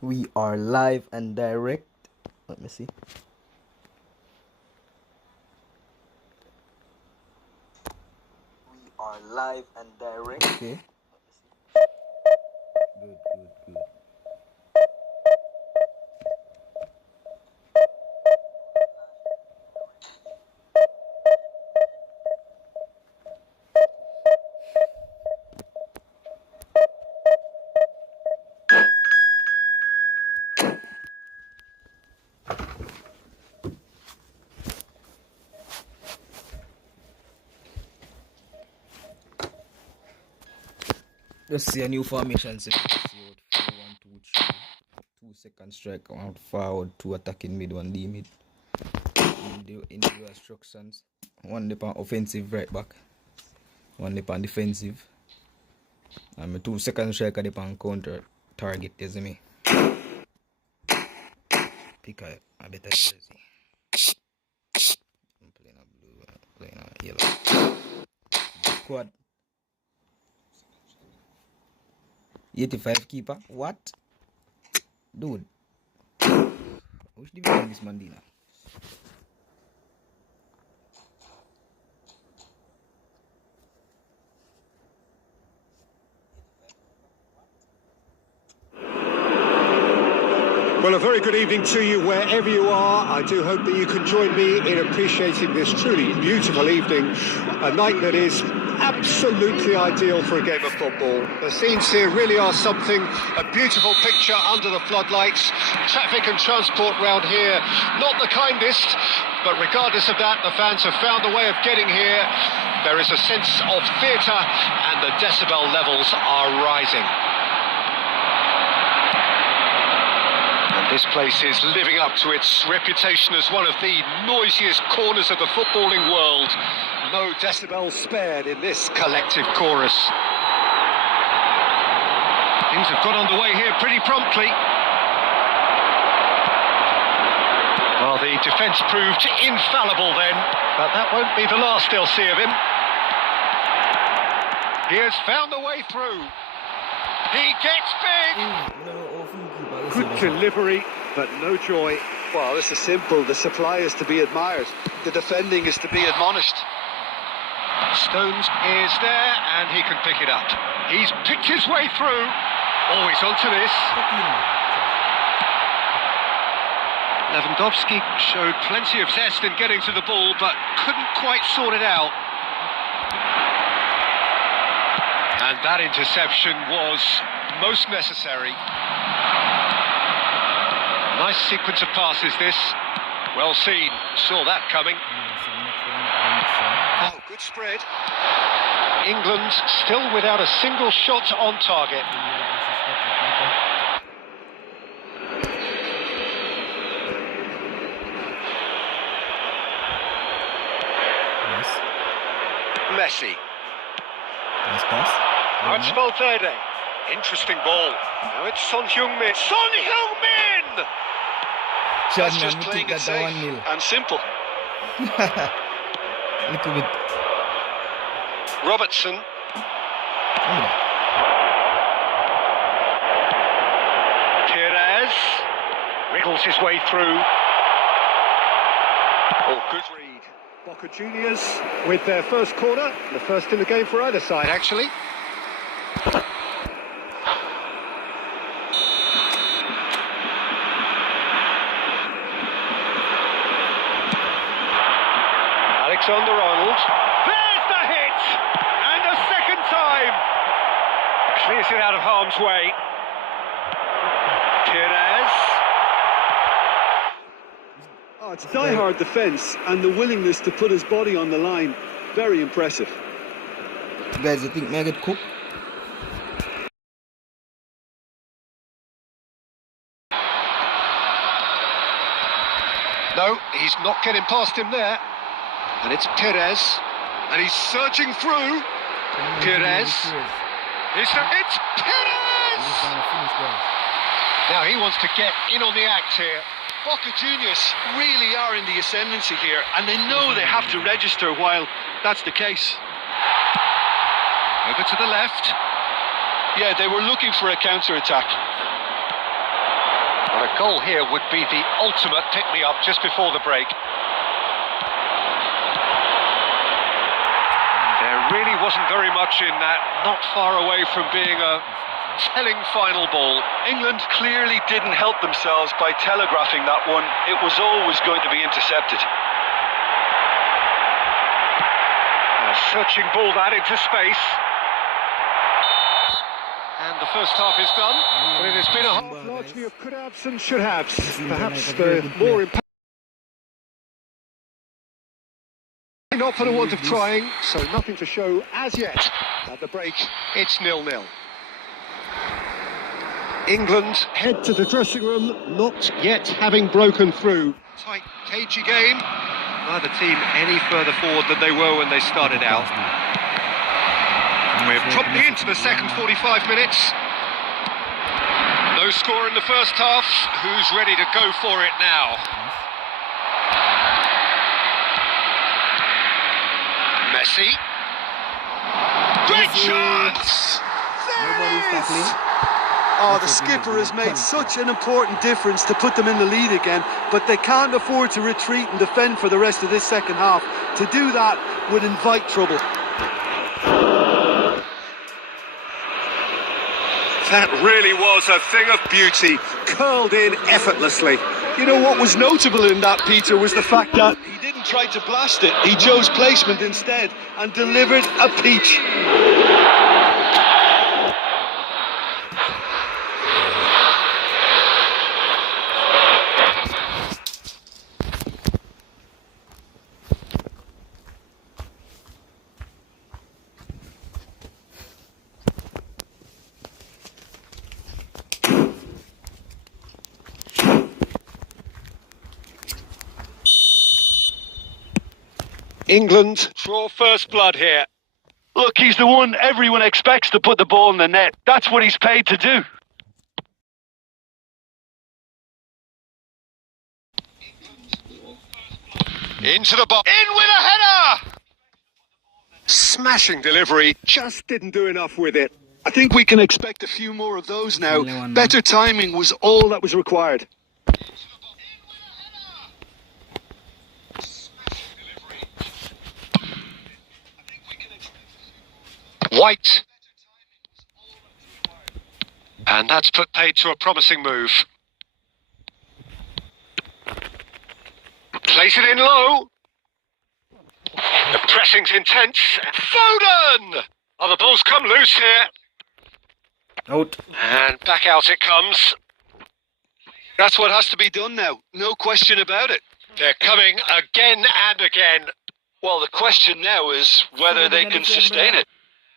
We are live and direct. Let me see. We are live and direct. Okay. Good. Let's see a new formation. See out 4-1-2-3. 2 second strike, 1 forward, 2 attacking mid, 1 D mid. Individual instructions. 1 dip on offensive right back, 1 dip on defensive. And my 2 second striker dip on counter target, you see me? Pick a better jersey. I'm playing a blue, playing a yellow. Squad. 85 keeper. What? Dude. Which division is Mandina? Well, a very good evening to you wherever you are. I do hope that you can join me in appreciating this truly beautiful evening, a night that is absolutely ideal for a game of football. The scenes here really are something, a beautiful picture under the floodlights. Traffic and transport round here, not the kindest, but regardless of that, the fans have found a way of getting here. There is a sense of theatre and the decibel levels are rising. This place is living up to its reputation as one of the noisiest corners of the footballing world. No decibels spared in this collective chorus. Things have got underway here pretty promptly. Well, the defence proved infallible then, but that won't be the last they'll see of him. He has found the way through. He gets big! Good delivery, but no joy. Well, this is simple. The supply is to be admired. The defending is to be admonished. Stones is there, and he can pick it up. He's picked his way through. Always onto this. Lewandowski showed plenty of zest in getting to the ball, but couldn't quite sort it out. And that interception was most necessary. Nice sequence of passes this. Well seen. Saw that coming. Oh, good spread. England still without a single shot on target. Yes. Messi. Nice pass. Now it's Valverde. Interesting ball. Now it's Son Heung-min. Son Heung-min! That's just playing it safe and simple. Little bit. Robertson. Perez wriggles his way through. Oh, good read. Boca Juniors with their first corner, the first in the game for either side, actually. Alexander-Arnold. There's the hit! And a second time! Clears it out of harm's way. Perez. Oh, it's die-hard defence and the willingness to put his body on the line. Very impressive. Guys, you think may I get cooked? No, he's not getting past him there. And it's Perez, and he's surging through. Perez. It's Perez! Now he wants to get in on the act here. Boca Juniors really are in the ascendancy here, and they know they have to register while that's the case. Over to the left. Yeah, they were looking for a counter-attack. A goal here would be the ultimate pick-me-up just before the break. There really wasn't very much in that, not far away from being a telling final ball. England clearly didn't help themselves by telegraphing that one. It was always going to be intercepted. A searching ball that into space. And the first half is done, but it has been a half Largely of could-haves and should-haves. Perhaps the more impactful. Not for the want of trying, so nothing to show as yet. At the break, it's 0-0. England head to the dressing room, not yet having broken through. tight, cagey game. Neither team any further forward than they were when they started out. We're promptly into the second 45 minutes. No score in the first half. Who's ready to go for it now? Messi. Great chance! There it is! Oh, the skipper has made such an important difference to put them in the lead again, but they can't afford to retreat and defend for the rest of this second half. To do that would invite trouble. That really was a thing of beauty, curled in effortlessly. You know what was notable in that, Peter, was the fact that he didn't try to blast it. He chose placement instead and delivered a peach. England draw first blood here. Look, he's the one everyone expects to put the ball in the net. That's what he's paid to do. Into the box. In with a header! Smashing delivery. Just didn't do enough with it. I think we can expect a few more of those now. Better timing was all that was required. White. And that's put paid to a promising move. Place it in low. The pressing's intense. Foden! Oh, the ball's come loose here. Out. And back out it comes. That's what has to be done now. No question about it. They're coming again and again. Well, the question now is whether they can sustain it.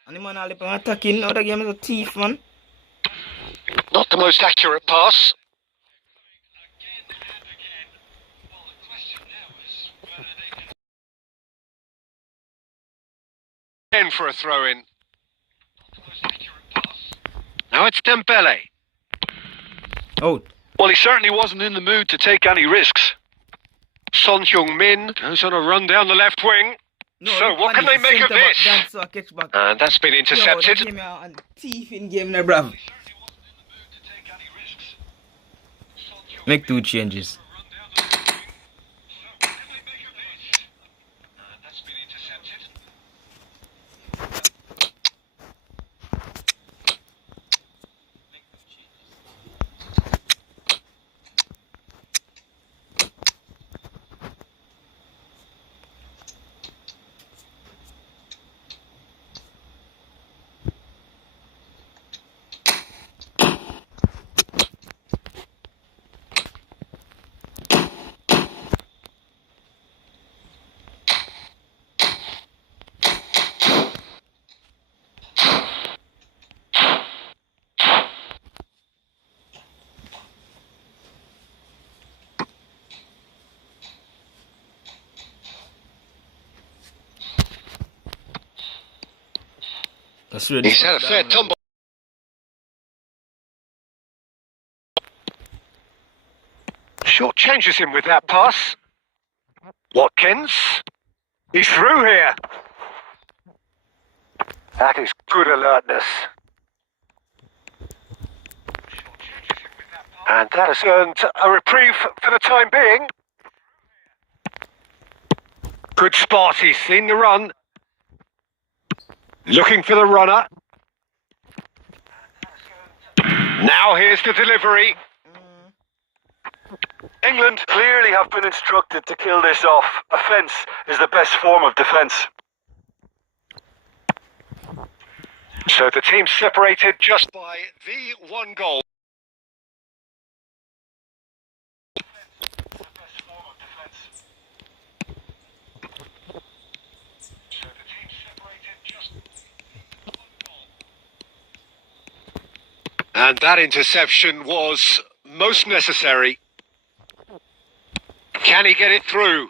Man all attacking other game is a thief, man. Not the most accurate pass. Again for a throw-in. Now it's Dembele. Out. Well, he certainly wasn't in the mood to take any risks. Son Heung-min goes on a run down the left wing. No, So what can they make of this? That's a catch back. And that's been intercepted. Yo, that thief in game now, bruv. Make 2 changes. That's really He's had a fair tumble. Short changes him with that pass. Watkins. He's through here. That is good alertness. And that has earned a reprieve for the time being. Good spot, he's seen the run. Looking for the runner. Now here's the delivery. England clearly have been instructed to kill this off. Offence is the best form of defence. So the team separated just by the one goal. And that interception was most necessary. Can he get it through?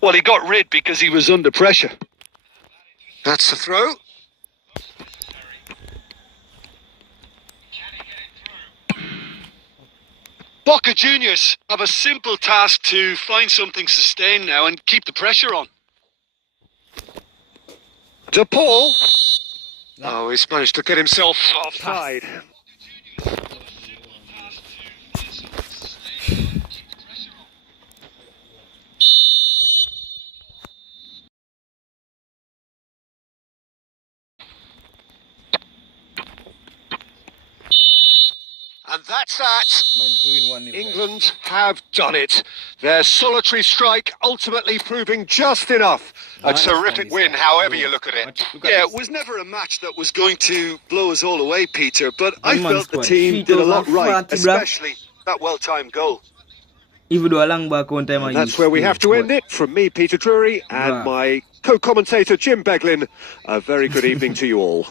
Well, he got rid because he was under pressure. That's the throw. Boca Juniors have a simple task to find something sustained now and keep the pressure on. De Paul. Oh, he's managed to get himself offside. And that's that. England have done it. Their solitary strike ultimately proving just enough. A terrific win, however you look at it. Yeah, it was never a match that was going to blow us all away, Peter, but I felt the team did a lot right, especially that well-timed goal. Even though a long back on time, That's where we have to end it. From me, Peter Drury, and my co-commentator, Jim Beglin. A very good evening to you all.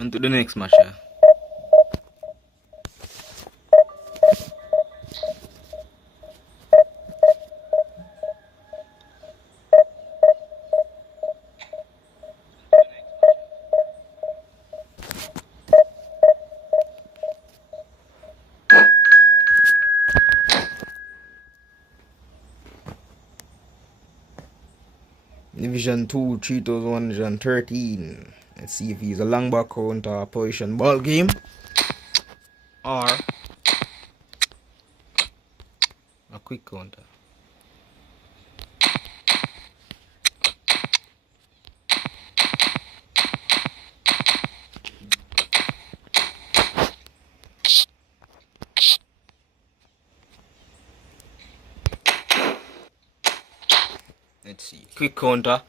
On to the next match. Division 2, 3113. Let's see if he's a long back counter position ball game or a quick counter. Let's see. Quick counter.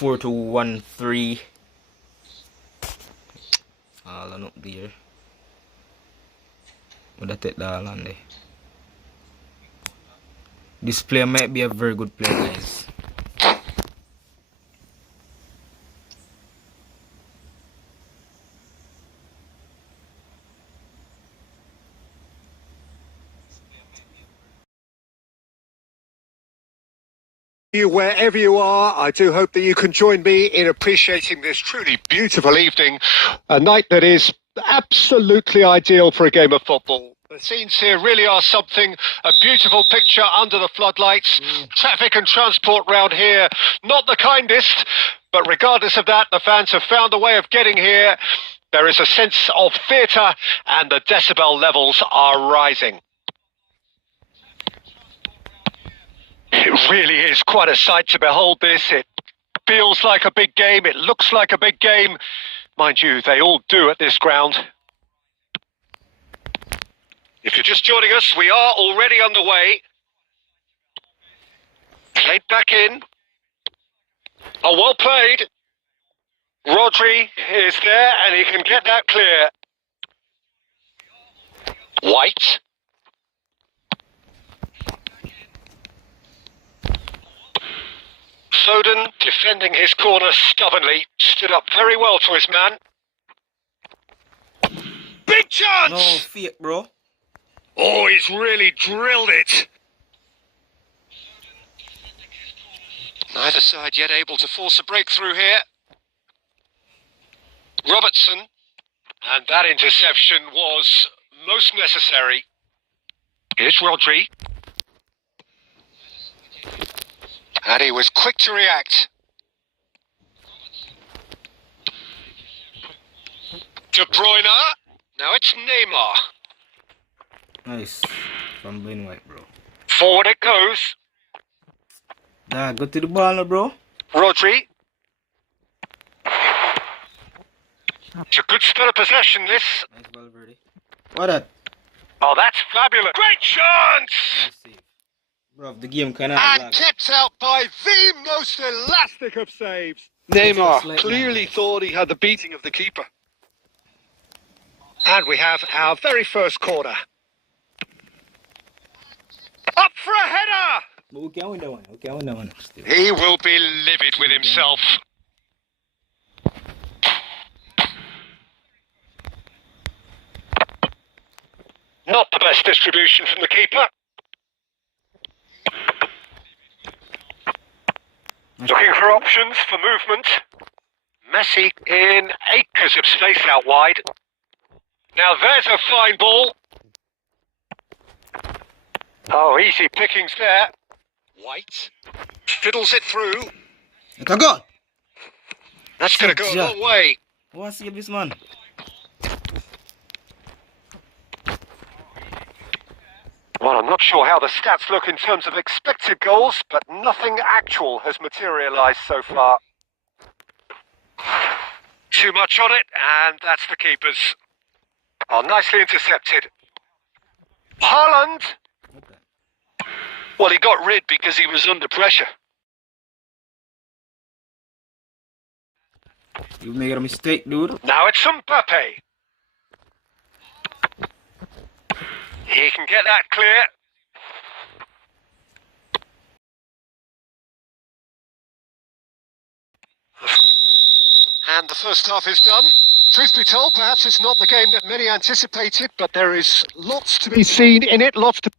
4-2-1-3. All on up there. Would I take that all on there? This player might be a very good player, guys. You, wherever you are, I do hope that you can join me in appreciating this truly beautiful evening, a night that is absolutely ideal for a game of football. The scenes here really are something, a beautiful picture under the floodlights. Traffic and transport round here, not the kindest, but regardless of that, the fans have found a way of getting here. There is a sense of theatre and the decibel levels are rising. It really is quite a sight to behold this. It feels like a big game. It looks like a big game. Mind you, they all do at this ground. If you're just joining us, we are already underway. Played back in. Oh, well played. Rodri is there and he can get that clear. White. Foden, defending his corner stubbornly, stood up very well to his man. Big chance! No fake, bro. Oh, he's really drilled it. Neither side yet able to force a breakthrough here. Robertson. And that interception was most necessary. Here's Rodri. And he was quick to react. De Bruyne. Now it's Neymar. Nice. From Ben White, bro. Forward it goes. Nah, go to the ball now, bro. Rodri. It's a good spell of possession, this. Nice Valverde. What that? Oh, that's fabulous. Great chance! Nice save. Bro, the game kind of And kept out by the most elastic of saves. Neymar clearly thought he had the beating of the keeper. And we have our very first corner. Up for a header! But we can win that one. We can win that one. Still. He will be livid with himself. Not the best distribution from the keeper. Looking for options for movement. Messi in acres of space out wide. Now there's a fine ball. Oh, easy pickings there. White fiddles it through. It's a goal. That's going to go a long way. What save this man? Well, I'm not sure how the stats look in terms of expected goals, but nothing actual has materialised so far. Too much on it, and that's the keeper's. Oh, nicely intercepted. Haaland! Well, he got rid because he was under pressure. You made a mistake, dude. Now it's Mbappe. He can get that clear. And the first half is done. Truth be told, perhaps it's not the game that many anticipated, but there is lots to be seen in it, lots to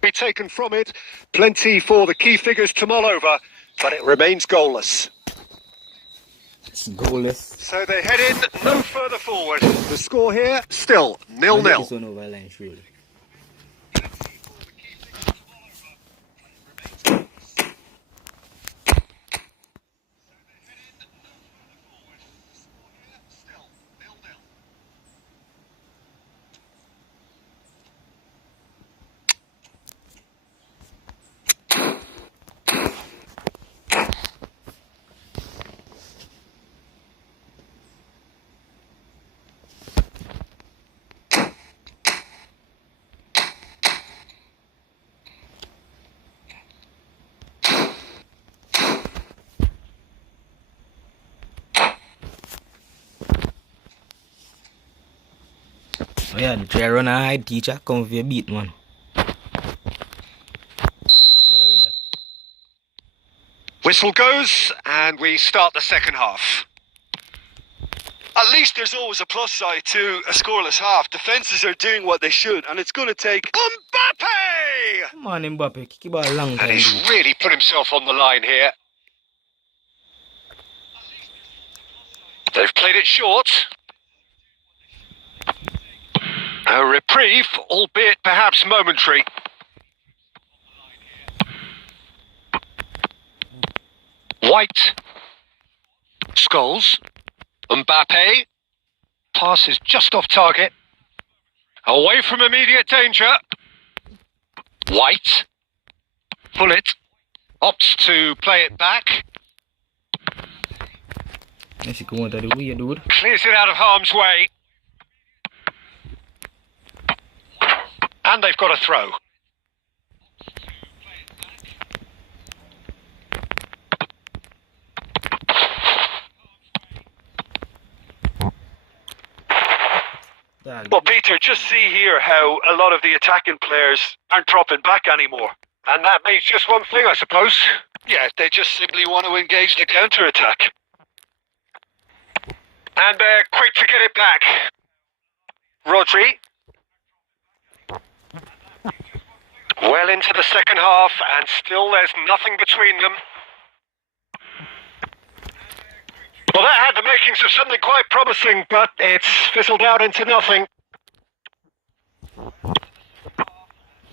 be taken from it. Plenty for the key figures to mull over, but it remains goalless. It's goalless. So they head in no further forward. The score here, still 0-0. This one over line, surely. Oh yeah, the try run a high teacher come for your beat, man. But with that. Whistle goes, and we start the second half. At least there's always a plus side to a scoreless half. Defences are doing what they should, and it's going to take Mbappe! Come on, Mbappe, kick it a long time. And he's dude. really put himself on the line here. They've played it short. A reprieve, albeit perhaps momentary. White. Scholes. Mbappe. Pass is just off target. Away from immediate danger. White. Bullet. Opts to play it back. Yes, you come out of the way, dude. Clears it out of harm's way. And they've got a throw. Well, Peter, just see here how a lot of the attacking players aren't dropping back anymore. And that means just one thing, I suppose. Yeah, they just simply want to engage the counter-attack. And they're quick to get it back. Rodri. Well into the second half, and still there's nothing between them. Well, that had the makings of something quite promising, but it's fizzled out into nothing.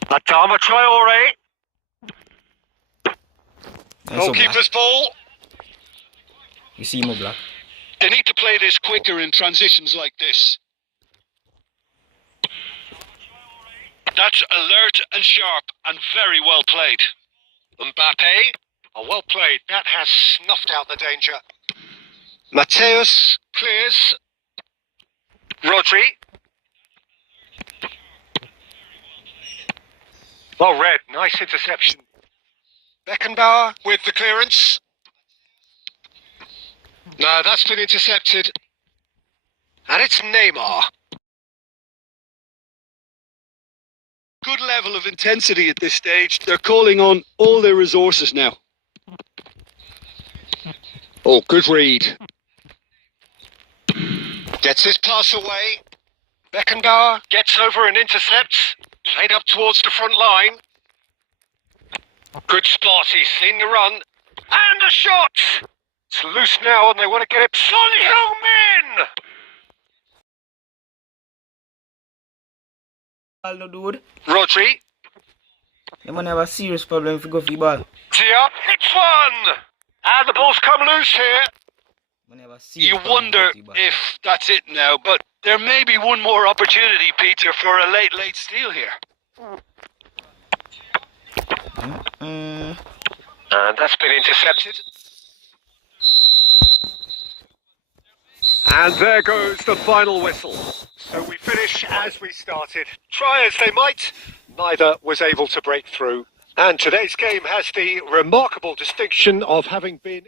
Adama Traore. Goalkeeper's ball. You see him, Black. They need to play this quicker in transitions like this. That's alert and sharp and very well played. Mbappe. Oh, well played. That has snuffed out the danger. Mateus clears. Rodri. Well read. Nice interception. Beckenbauer with the clearance. No, that's been intercepted. And it's Neymar. Good level of intensity at this stage. They're calling on all their resources now. Oh, good read. Gets his pass away. Beckenbauer gets over and intercepts. Played up towards the front line. Good spot, he's seen the run. And a shot! It's loose now and they want to get it. Son Heung-min! Aldo, dude. Rodri. You man have a serious problem if you go for the ball. Diop hits one! And the ball's come loose here. Man have a serious You problem wonder with the ball. if that's it now, but there may be one more opportunity, Peter, for a late steal here. And that's been intercepted. And there goes the final whistle. So we finish as we started. Try as they might, neither was able to break through. And today's game has the remarkable distinction of having been...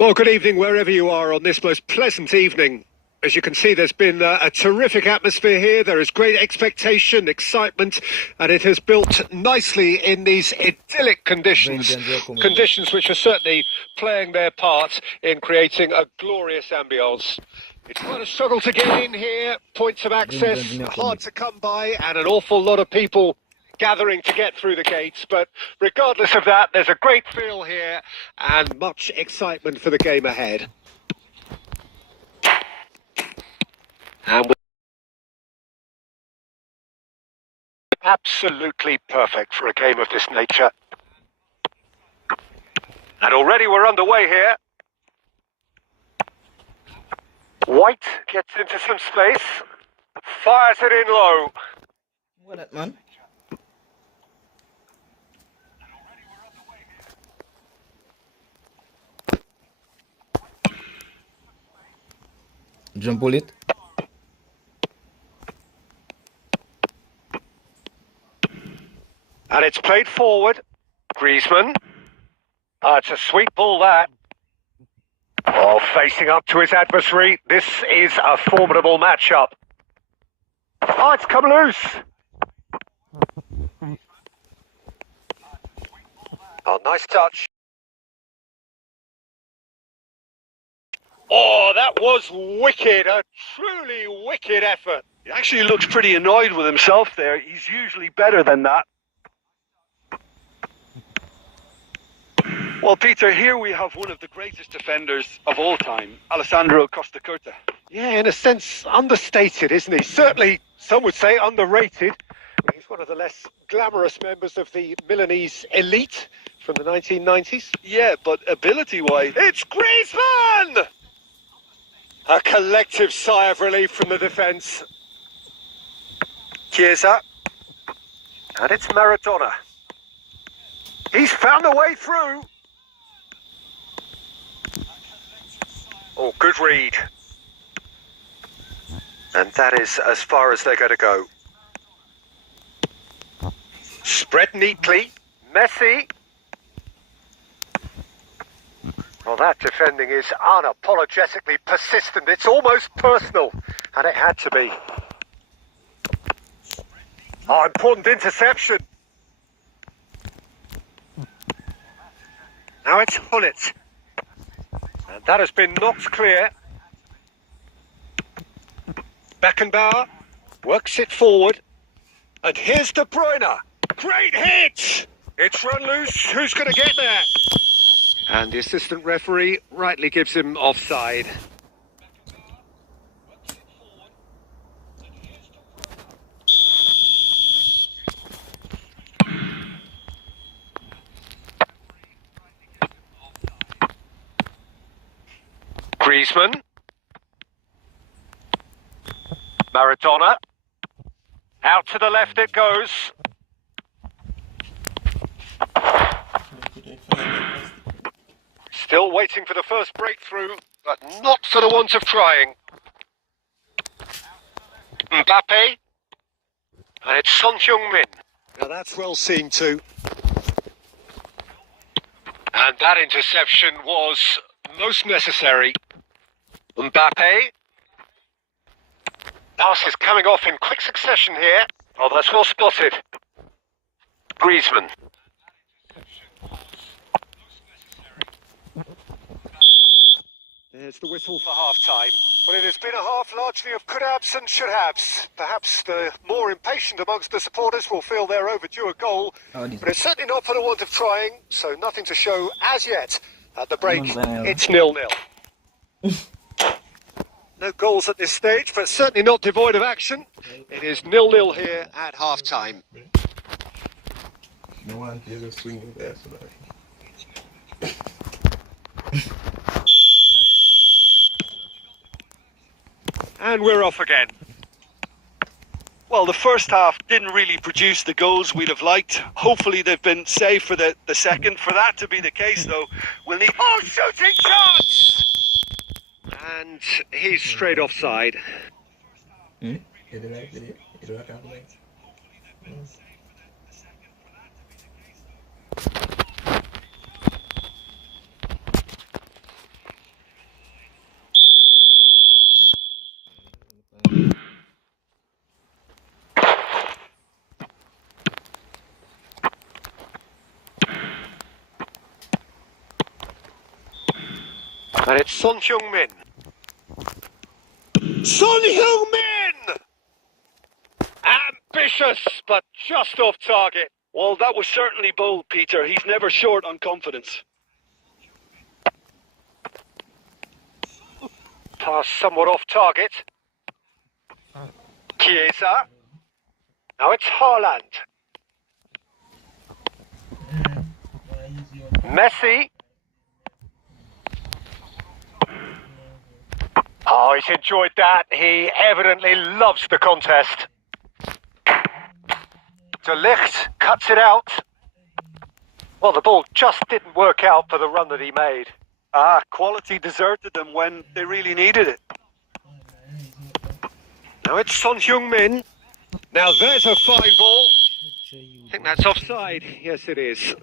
Well, good evening wherever you are on this most pleasant evening. As you can see, there's been a terrific atmosphere here. There is great expectation, excitement, and it has built nicely in these idyllic conditions. Conditions which are certainly playing their part in creating a glorious ambience. It's quite a struggle to get in here. Points of access hard to come by, and an awful lot of people gathering to get through the gates, but regardless of that, there's a great feel here and much excitement for the game ahead. And absolutely perfect for a game of this nature. And already we're underway here. White gets into some space, fires it in low. What that, man? Jump bullet. And it's played forward. Griezmann. It's a sweet ball, that. Oh, facing up to his adversary. This is a formidable matchup. Oh, it's come loose. Oh, nice touch. Oh, that was wicked. A truly wicked effort. He actually looks pretty annoyed with himself there. He's usually better than that. Well, Peter, here we have one of the greatest defenders of all time, Alessandro Costa Curta. Yeah, in a sense, understated, isn't he? Certainly, some would say underrated. He's one of the less glamorous members of the Milanese elite from the 1990s. Yeah, but ability-wise... It's Griezmann! A collective sigh of relief from the defence. Chiesa. And it's Maradona. He's found a way through. Oh, good read. And that is as far as they're going to go. Spread neatly. Messi. Well, that defending is unapologetically persistent. It's almost personal. And it had to be. Oh, important interception. Now it's Hullet. And that has been knocked clear. Beckenbauer works it forward. And here's De Bruyne. Great hit! It's run loose. Who's going to get there? And the assistant referee rightly gives him offside. Griezmann. Maradona. Out to the left it goes. Still waiting for the first breakthrough, but not for the want of trying. Mbappe. And it's Son Heung-min. Now that's well seen too. And that interception was most necessary. Mbappe. Passes coming off in quick succession here. Oh, that's well spotted. Griezmann. There's the whistle for half-time. Well, it has been a half largely of could-haves and should-haves. Perhaps the more impatient amongst the supporters will feel they're overdue a goal, but it's certainly not for the want of trying, so nothing to show as yet. At the break, it's 0-0. No goals at this stage, but certainly not devoid of action. It is 0-0 here at half-time. No one is a swinging there, And we're off again. Well, the first half didn't really produce the goals we'd have liked. Hopefully they've been saved for the second. For that to be the case, though, we'll need... Oh, shooting shots! And he's straight offside. And it's Son Heung-min. Son Heung-min! Ambitious, but just off target. Well, that was certainly bold, Peter. He's never short on confidence. Pass somewhat off target. Chiesa. Now it's Haaland. Messi. Oh, he's enjoyed that. He evidently loves the contest. De Ligt cuts it out. Well, the ball just didn't work out for the run that he made. Quality deserted them when they really needed it. Now it's Son Heung-min. Now there's a fine ball. I think that's offside. Yes, it is.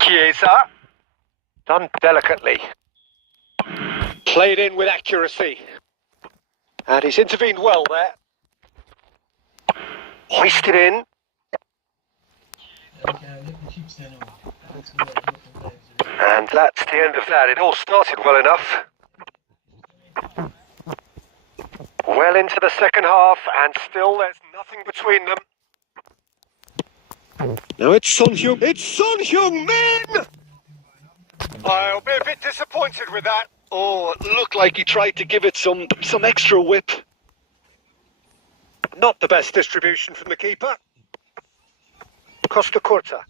Chiesa. Done delicately. Played in with accuracy. And he's intervened well there. Hoisted in. And that's the end of that. It all started well enough. Well into the second half, and still there's nothing between them. Now it's Son Heung-min! I'll be a bit disappointed with that. Oh, it looked like he tried to give it some extra whip. Not the best distribution from the keeper. Costa Curta.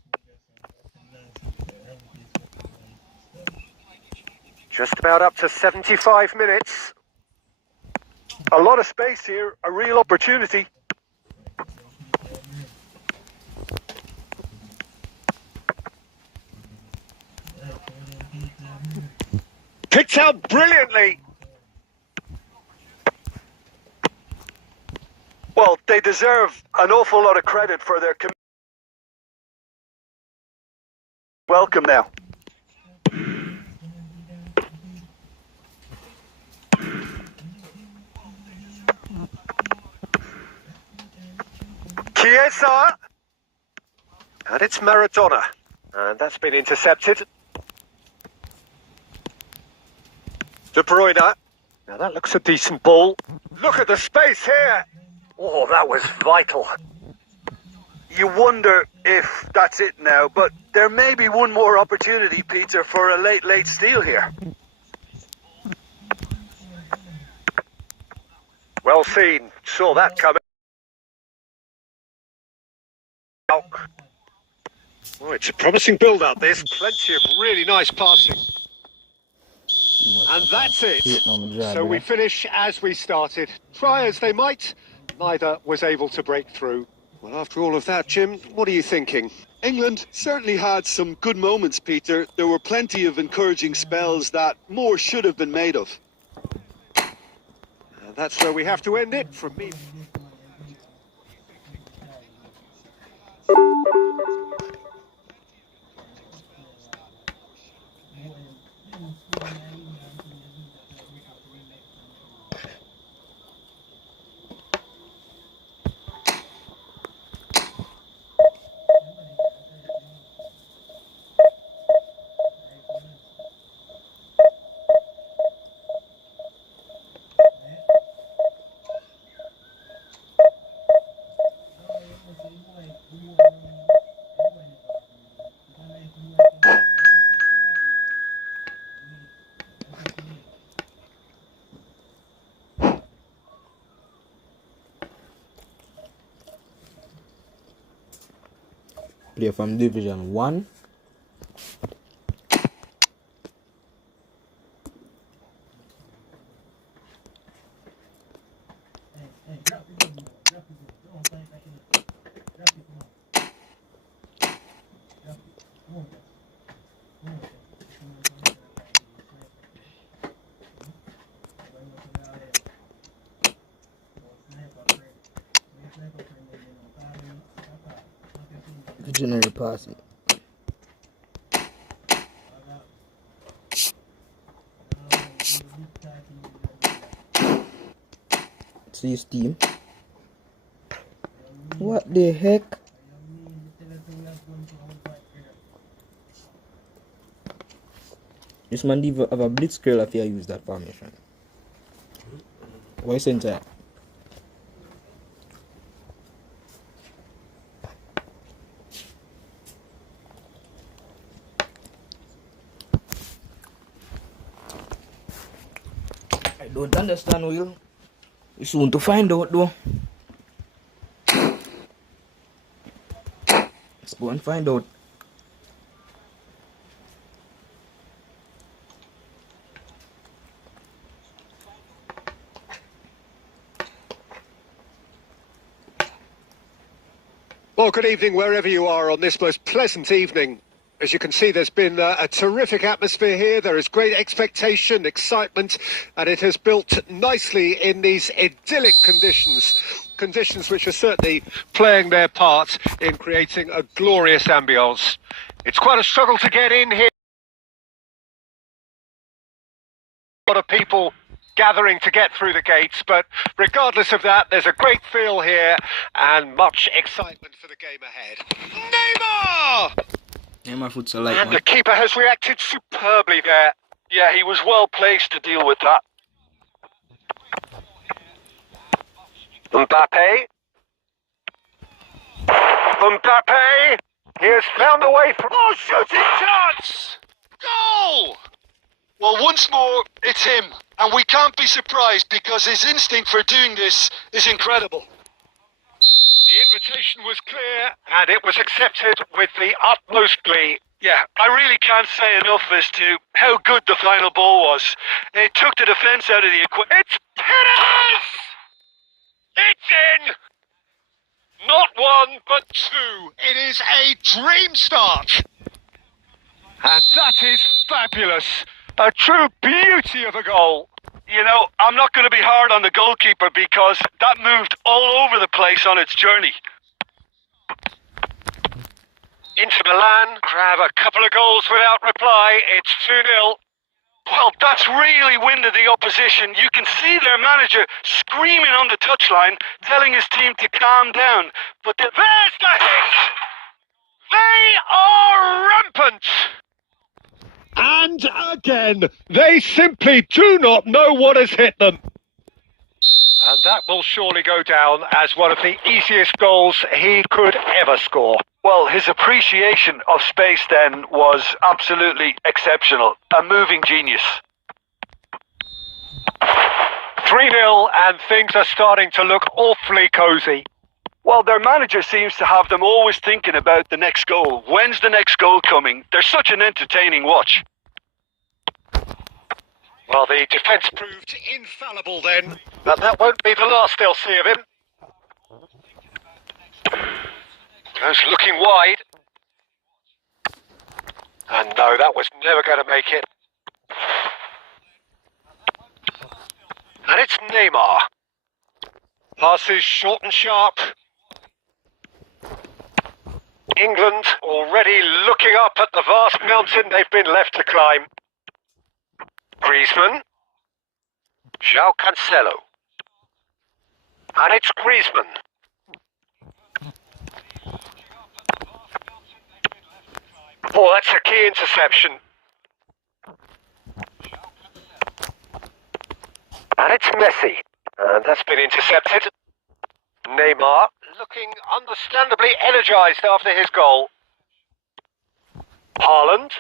Just about up to 75 minutes. A lot of space here, a real opportunity. Picked out brilliantly. Well, they deserve an awful lot of credit for their welcome now. Chiesa. And it's Maradona. And that's been intercepted. De Bruyne. Now that looks a decent ball. Look at the space here. Oh, that was vital. You wonder if that's it now, but there may be one more opportunity, Peter, for a late steal here. Well seen. Saw that coming. Oh, it's a promising build-up, this. Plenty of really nice passing. And that's it. So we finish as we started. Try as they might, neither was able to break through. Well, after all of that, Jim, what are you thinking? England certainly had some good moments, Peter. There were plenty of encouraging spells that more should have been made of. And that's where we have to end it from me. Play from Division 1. Visionary passing. See his team. What the heck? This man did have a blitz curl if I use that formation. Why isn't that? I don't understand, Will. It's soon to find out, though. Let's go and find out. Well, good evening wherever you are on this most pleasant evening. As you can see, there's been a terrific atmosphere here. There is great expectation, excitement, and it has built nicely in these idyllic conditions. Conditions which are certainly playing their part in creating a glorious ambience. It's quite a struggle to get in here. A lot of people gathering to get through the gates, but regardless of that, there's a great feel here and much excitement for the game ahead. Neymar! Neymar futsal like, And man. the keeper has reacted superbly there. Yeah, he was well placed to deal with that. Mbappe. Mbappe. He has found a way through. Oh, shooting chance! Goal! Well, once more, it's him. And we can't be surprised because his instinct for doing this is incredible. The invitation was clear and it was accepted with the utmost glee. Yeah, I really can't say enough as to how good the final ball was. It took the defence out of the equation. It's Pires! It's in! Not one, but two. It is a dream start. And that is fabulous. A true beauty of a goal. You know, I'm not going to be hard on the goalkeeper because that moved all over the place on its journey. Inter Milan grab a couple of goals without reply. It's 2-0. Well, that's really winded the opposition. You can see their manager screaming on the touchline, telling his team to calm down. But There's the hit! They are rampant! And again, they simply do not know what has hit them. And that will surely go down as one of the easiest goals he could ever score. well, his appreciation of space then was absolutely exceptional. A moving genius. 3-0 and things are starting to look awfully cosy. Well, their manager seems to have them always thinking about the next goal. When's the next goal coming? They're such an entertaining watch. Well, the defence proved infallible then, but that won't be the last they'll see of him. Goes looking wide. And no, that was never going to make it. And it's Neymar. Passes short and sharp. England already looking up at the vast mountain they've been left to climb. Griezmann. João Cancelo. And it's Griezmann. Oh, that's a key interception. And it's Messi. And that's been intercepted. Neymar looking understandably energised after his goal. Haaland.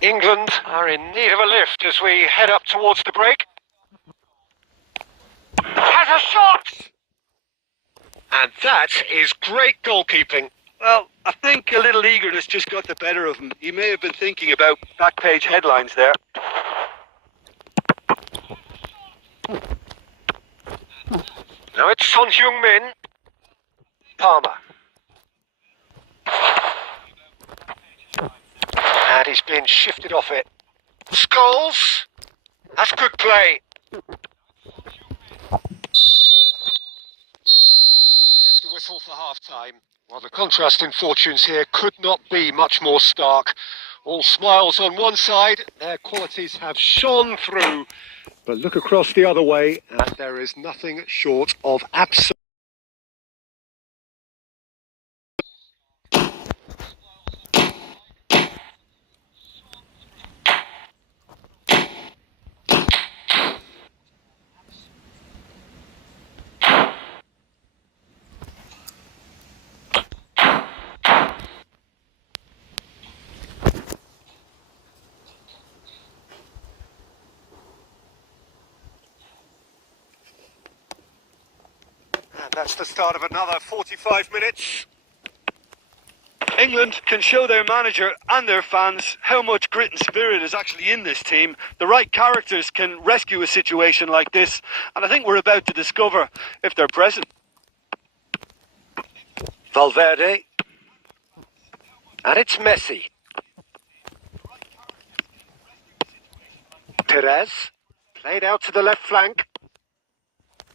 England are in need of a lift as we head up towards the break. Has a shot! And that is great goalkeeping. Well, I think a little eagerness just got the better of him. He may have been thinking about back page headlines there. Now it's Son Heung-min. Palmer. And he's been shifted off it. Scholes. That's good play. There's the whistle for half-time. Well, the contrast in fortunes here could not be much more stark. All smiles on one side, their qualities have shone through. But look across the other way, and there is nothing short of absolute. And that's the start of another 45 minutes. England can show their manager and their fans how much grit and spirit is actually in this team. The right characters can rescue a situation like this, and I think we're about to discover if they're present. Valverde. And it's Messi. Perez. Played out to the left flank.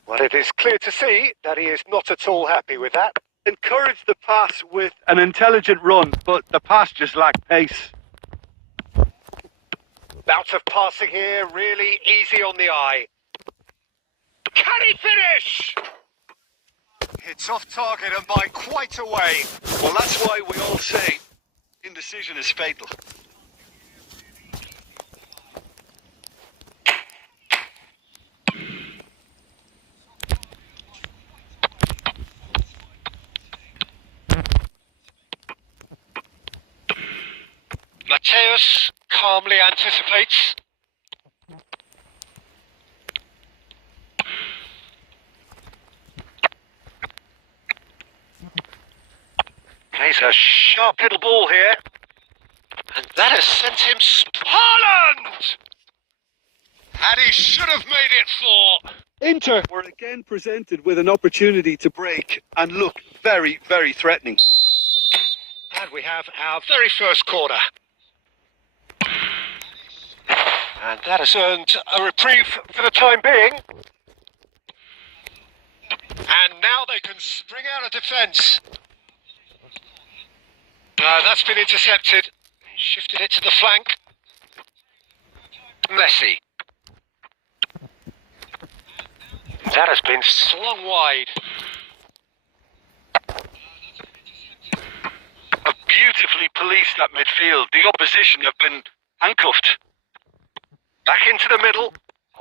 Well, it is clear to see that he is not at all happy with that. Encouraged the pass with an intelligent run, but the pass just lacked pace. Bout of passing here, really easy on the eye. Can he finish? It's off target and by quite a way. Well, that's why we all say indecision is fatal. Mateus calmly anticipates. Plays a sharp little ball here. And that has sent him... Haaland! And he should have made it for... Inter were again presented with an opportunity to break and look very, very threatening. And we have our very first corner. And that has earned a reprieve for the time being. And now they can spring out of defence. That's been intercepted. Shifted it to the flank. Messi. That has been slung wide. Beautifully policed at midfield. The opposition have been handcuffed. Back into the middle.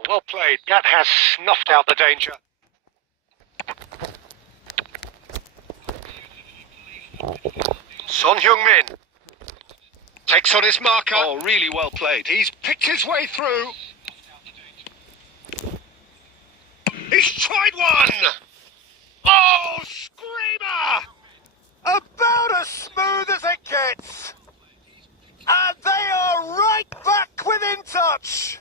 Well played. That has snuffed out the danger. Son Heung-min takes on his marker. Oh, really well played. He's picked his way through. He's tried one. Oh, screamer! About as smooth as it gets. And they are right back within touch.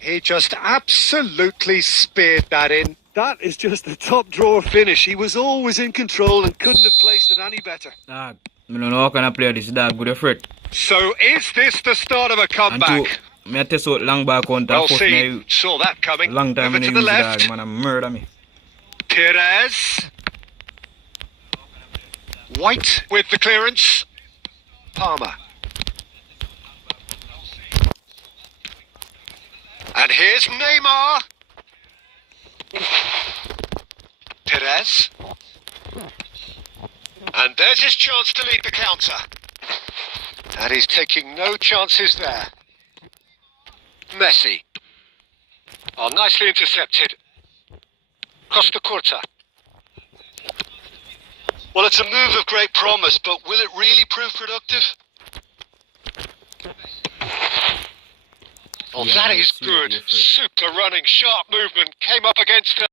He just absolutely speared that in. That is just a top drawer finish. He was always in control and couldn't have placed it any better. Dog, I don't know how can I play this dog with a fret. So is this the start of a comeback? And I test out long ball counter. Well, see, saw that coming. Long time Over in to the dog, left. man, I murder me. Perez. White with the clearance. Palmer. And here's Neymar. Perez. And there's his chance to lead the counter. And he's taking no chances there. Messi. Oh, nicely intercepted. Costa Curta. Well, it's a move of great promise, but will it really prove productive? Oh, that is good. Super running, sharp movement. Came up against her.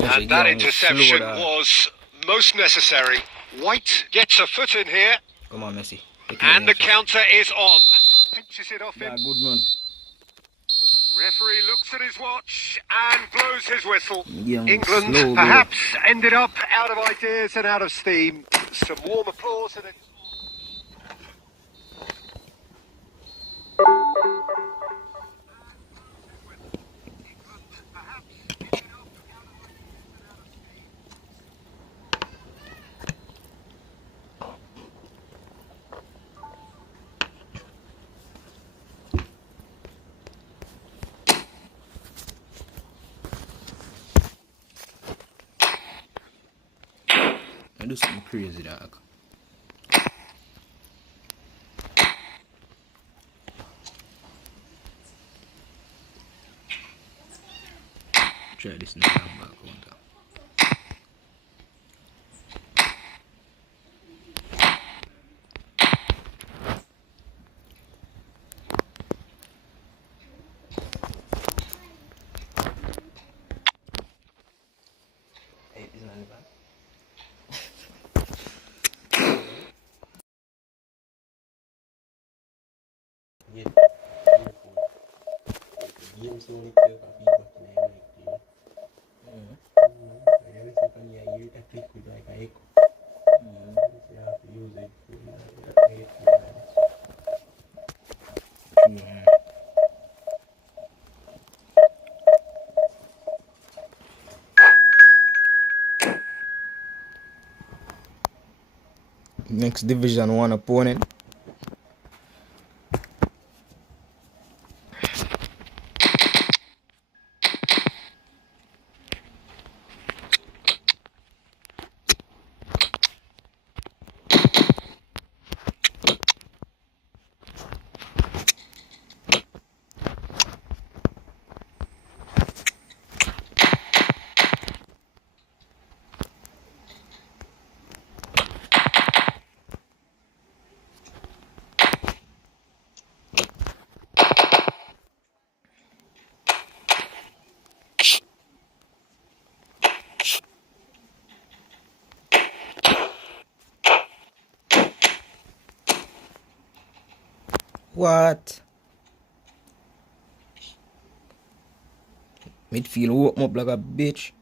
And that interception was most necessary. White gets a foot in here. Come on, Messi. And the counter is on. Pinches it off him. Yeah, good man. Referee looks at his watch and blows his whistle. Yeah, England slow, perhaps ended up out of ideas and out of steam. Some warm applause and a... I do something crazy, dog. Try this now. Back counter. Next Division 1 opponent. What? Midfield woke up like a bitch.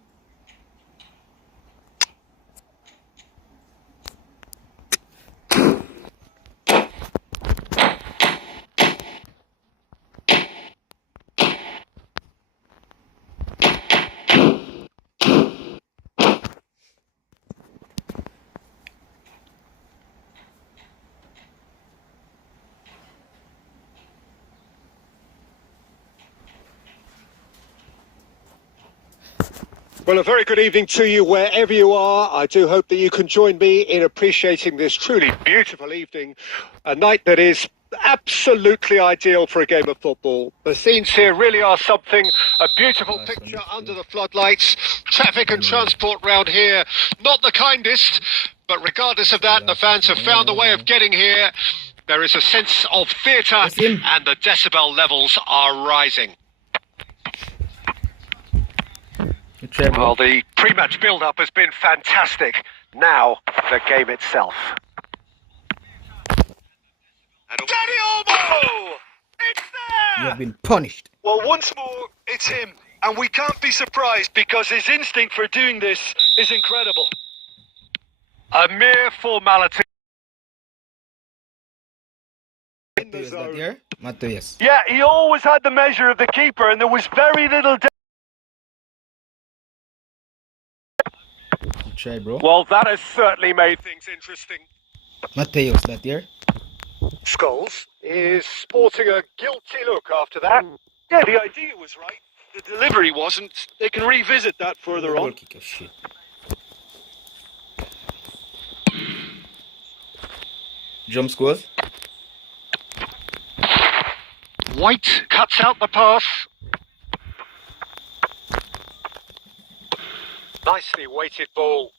Well, a very good evening to you wherever you are. I do hope that you can join me in appreciating this truly beautiful evening, a night that is absolutely ideal for a game of football. The scenes here really are something, a beautiful picture under the floodlights. Traffic and transport round here, not the kindest, but regardless of that, the fans have found a way of getting here. There is a sense of theatre and the decibel levels are rising. Well, the pre-match build-up has been fantastic. Now, the game itself. Danny Olmo! It's there! You have been punished. Well, once more, it's him. And we can't be surprised because his instinct for doing this is incredible. A mere formality. Is that here? Matto, yes. Yeah, he always had the measure of the keeper and there was very little... Try, bro. Well, that has certainly made things interesting. Mateos, that here? Scholes is sporting a guilty look after that. Yeah, the idea was right. The delivery wasn't. They can revisit that further on. Kick of shit. Jump scores. White cuts out the pass. Nicely weighted ball.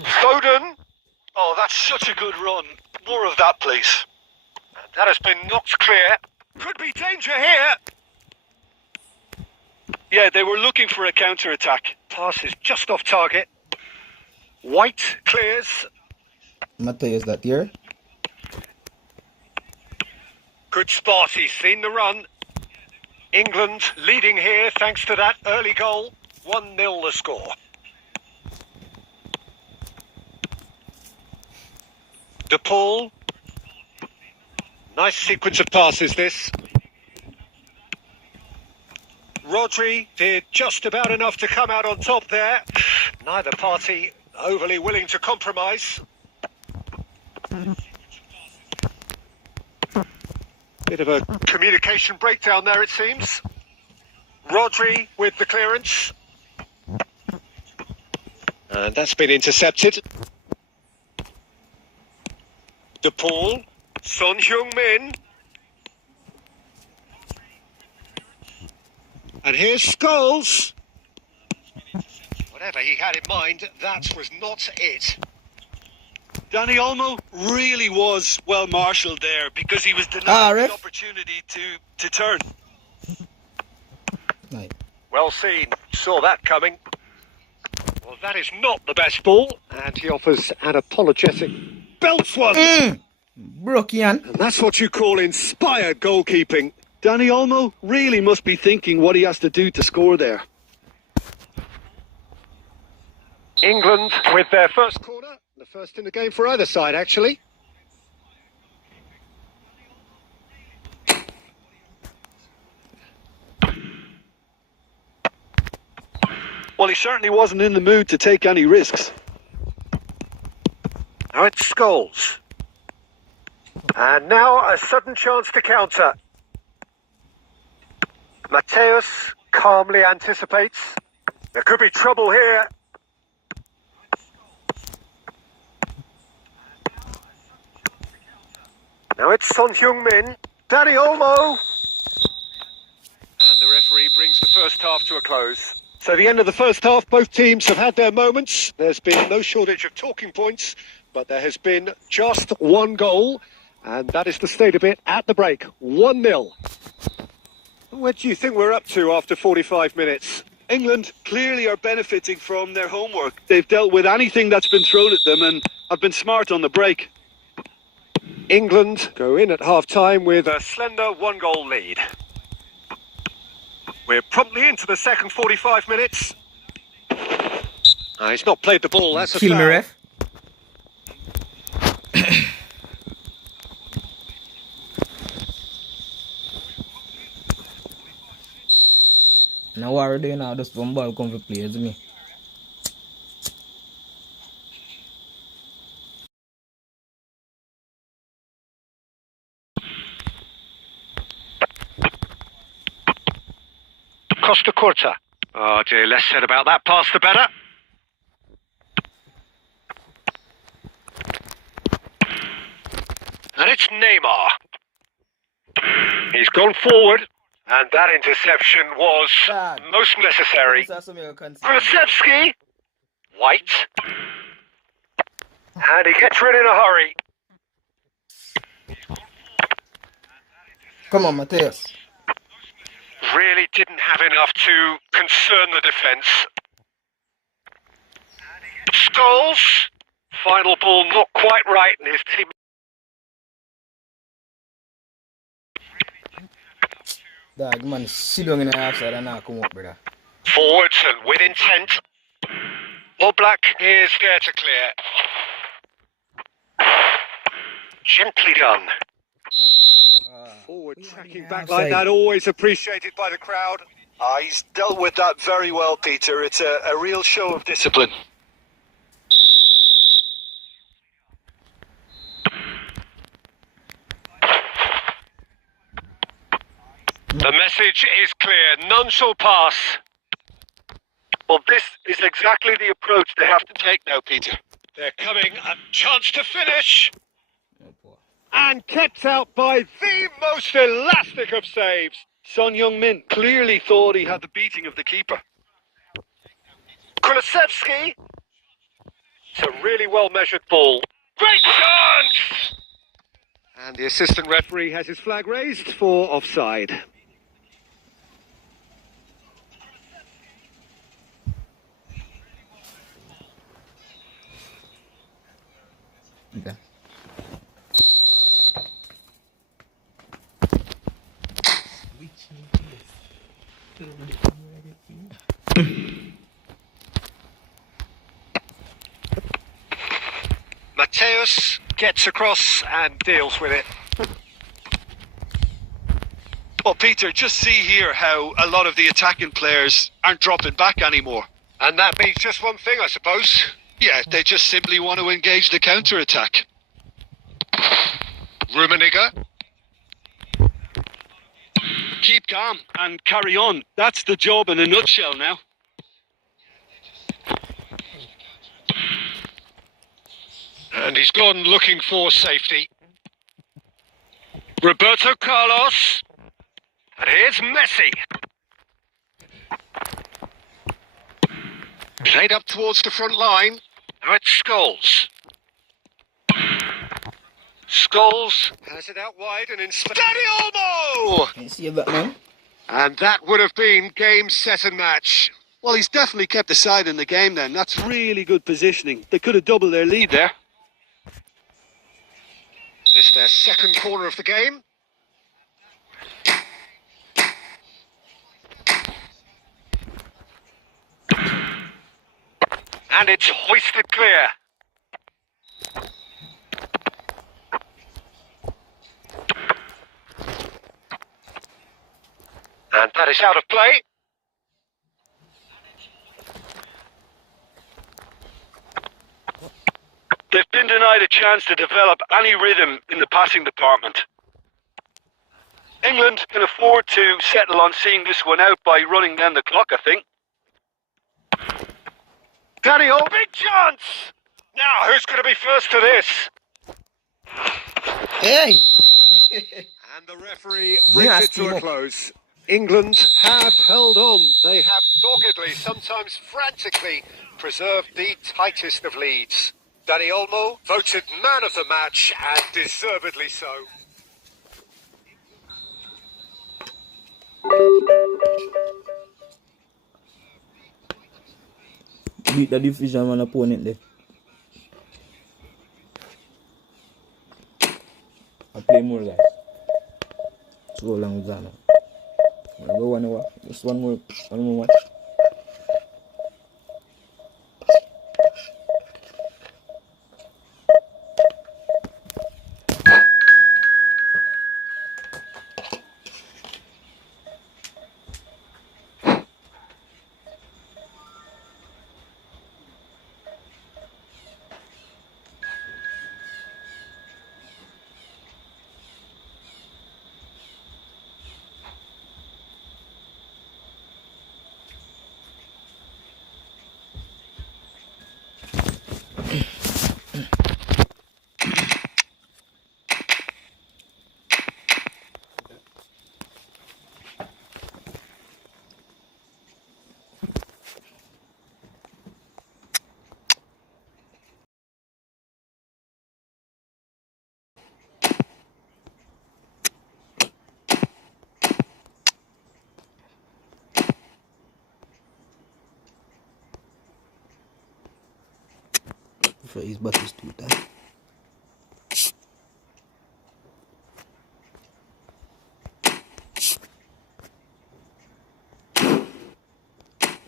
Foden. Oh, that's such a good run. More of that, please. And that has been knocked clear. Could be danger here. Yeah, they were looking for a counter-attack. Pass is just off target. White clears. Mateos, that here? Good spot. He's seen the run. England leading here thanks to that early goal. 1-0 the score. De Paul. Nice sequence of passes this. Rodri did just about enough to come out on top there. Neither party overly willing to compromise. Bit of a communication breakdown there, it seems. Rodri with the clearance. And that's been intercepted. De Paul. Son Heung-min. And here's Scholes. Whatever he had in mind, that was not it. Danny Olmo really was well marshalled there because he was denied the opportunity to turn. Nice. Well seen. Saw that coming. Well, that is not the best ball. And he offers an apologetic belts one. Broke Ian. And that's what you call inspired goalkeeping. Danny Olmo really must be thinking what he has to do to score there. England with their first corner, the first in the game for either side, actually. Well, he certainly wasn't in the mood to take any risks. Now it's Scholes. And now a sudden chance to counter. Mateus calmly anticipates. There could be trouble here. Now it's Son Heung-min. Danny Olmo. And the referee brings the first half to a close. So the end of the first half, both teams have had their moments. There's been no shortage of talking points, but there has been just one goal, and that is the state of it at the break. 1-0. What do you think we're up to after 45 minutes? England clearly are benefiting from their homework. They've dealt with anything that's been thrown at them and have been smart on the break. England go in at half-time with a slender one-goal lead. We're promptly into the second 45 minutes. He's not played the ball, that's a Kill me, foul. ref. Now what are they now? Just one ball come for play, isn't me? Costa Curta. Oh dear, less said about that pass the better. And it's Neymar. He's gone forward, and that interception was most necessary. Kulusevski. White. And he gets rid in a hurry. Come on, Mateus. Really didn't have enough to concern the defence. Scholes. Final ball not quite right, and his team... Dog, man, sit down in the outside and now come up, brother. Forwards and with intent. Oblak is there to clear. Gently done. Forward tracking back like that, always appreciated by the crowd. He's dealt with that very well, Peter. It's a real show of discipline. The message is clear. None shall pass. Well, this is exactly the approach they have to take now, Peter. They're coming. A chance to finish. And kept out by the most elastic of saves. Son Heung-min clearly thought he had the beating of the keeper. Kulusevski. It's a really well-measured ball. Great chance! And the assistant referee has his flag raised for offside. Okay. Mateus gets across and deals with it. Well, Peter, just see here how a lot of the attacking players aren't dropping back anymore. And that means just one thing, I suppose. Yeah, they just simply want to engage the counter-attack. Rummenigge. Keep calm and carry on. That's the job in a nutshell now. And he's gone looking for safety. Roberto Carlos. And here's Messi. Played up towards the front line. Now it's Scholes. Scholes has it out wide and in... Danny Olmo! Can you see that, man? And that would have been game, set and match. Well, he's definitely kept the side in the game then. That's really good positioning. They could have doubled their lead there. This is their second corner of the game. And it's hoisted clear. And that is out of play. They've been denied a chance to develop any rhythm in the passing department. England can afford to settle on seeing this one out by running down the clock, I think. Danny, oh, big chance! Now, who's going to be first to this? Hey! And the referee brings it to a close. England have held on. They have doggedly, sometimes frantically, preserved the tightest of leads. Danny Olmo voted man of the match, and deservedly so. Beat the division man opponent there. I play more guys. So long with that now. I'll go 1 hour. Just one more match. For his butt is too tight.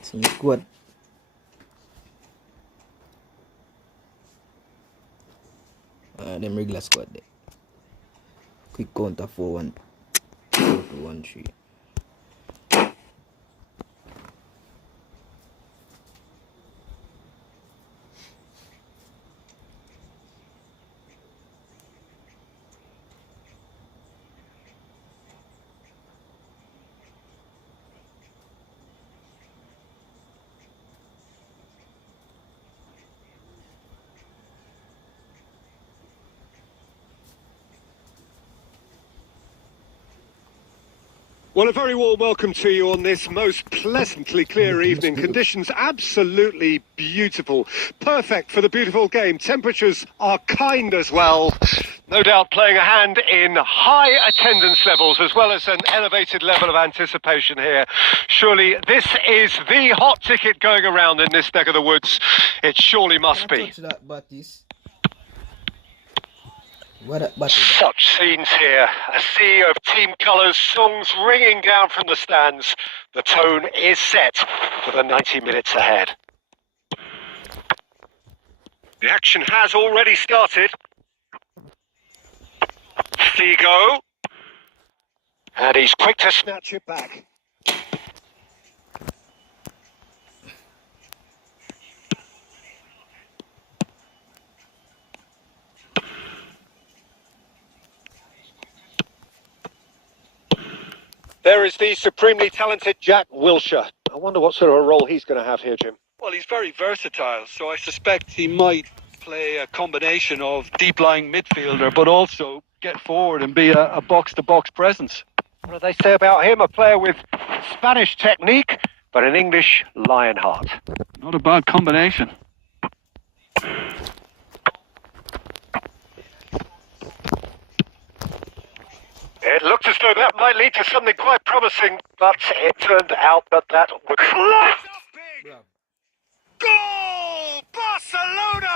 Some squad. Them regular squad there. Quick counter 4-1. 4-2-1-3. Well, a very warm welcome to you on this most pleasantly clear evening. Conditions absolutely beautiful. Perfect for the beautiful game. Temperatures are kind as well. No doubt playing a hand in high attendance levels as well as an elevated level of anticipation here. Surely this is the hot ticket going around in this neck of the woods. It surely must be. Touch that, Battis. Such scenes here. A sea of team colours, songs ringing down from the stands. The tone is set for the 90 minutes ahead. The action has already started. Figo. And he's quick to snatch it back. There is the supremely talented Jack Wilshere. I wonder what sort of a role he's going to have here, Jim. Well, he's very versatile, so I suspect he might play a combination of deep-lying midfielder, but also get forward and be a box-to-box presence. What do they say about him? A player with Spanish technique, but an English lion heart. Not a bad combination. It looked as though that might lead to something quite promising, but it turned out that was close. Goal! Barcelona!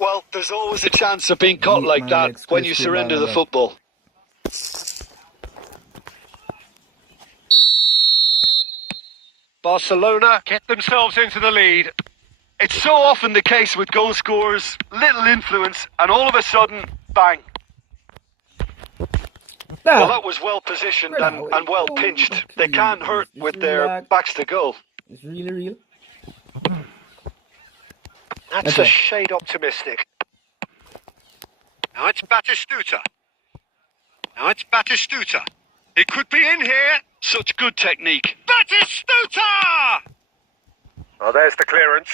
Well, there's always a chance of being caught like that when you surrender the football. Barcelona get themselves into the lead. It's so often the case with goal scorers, little influence, and all of a sudden, bang. Well, that was well positioned and well pinched. They can't hurt with their backs to goal. It's really real. That's a shade optimistic. Now it's Batistuta. It could be in here. Such good technique. Batistuta! Oh, there's the clearance.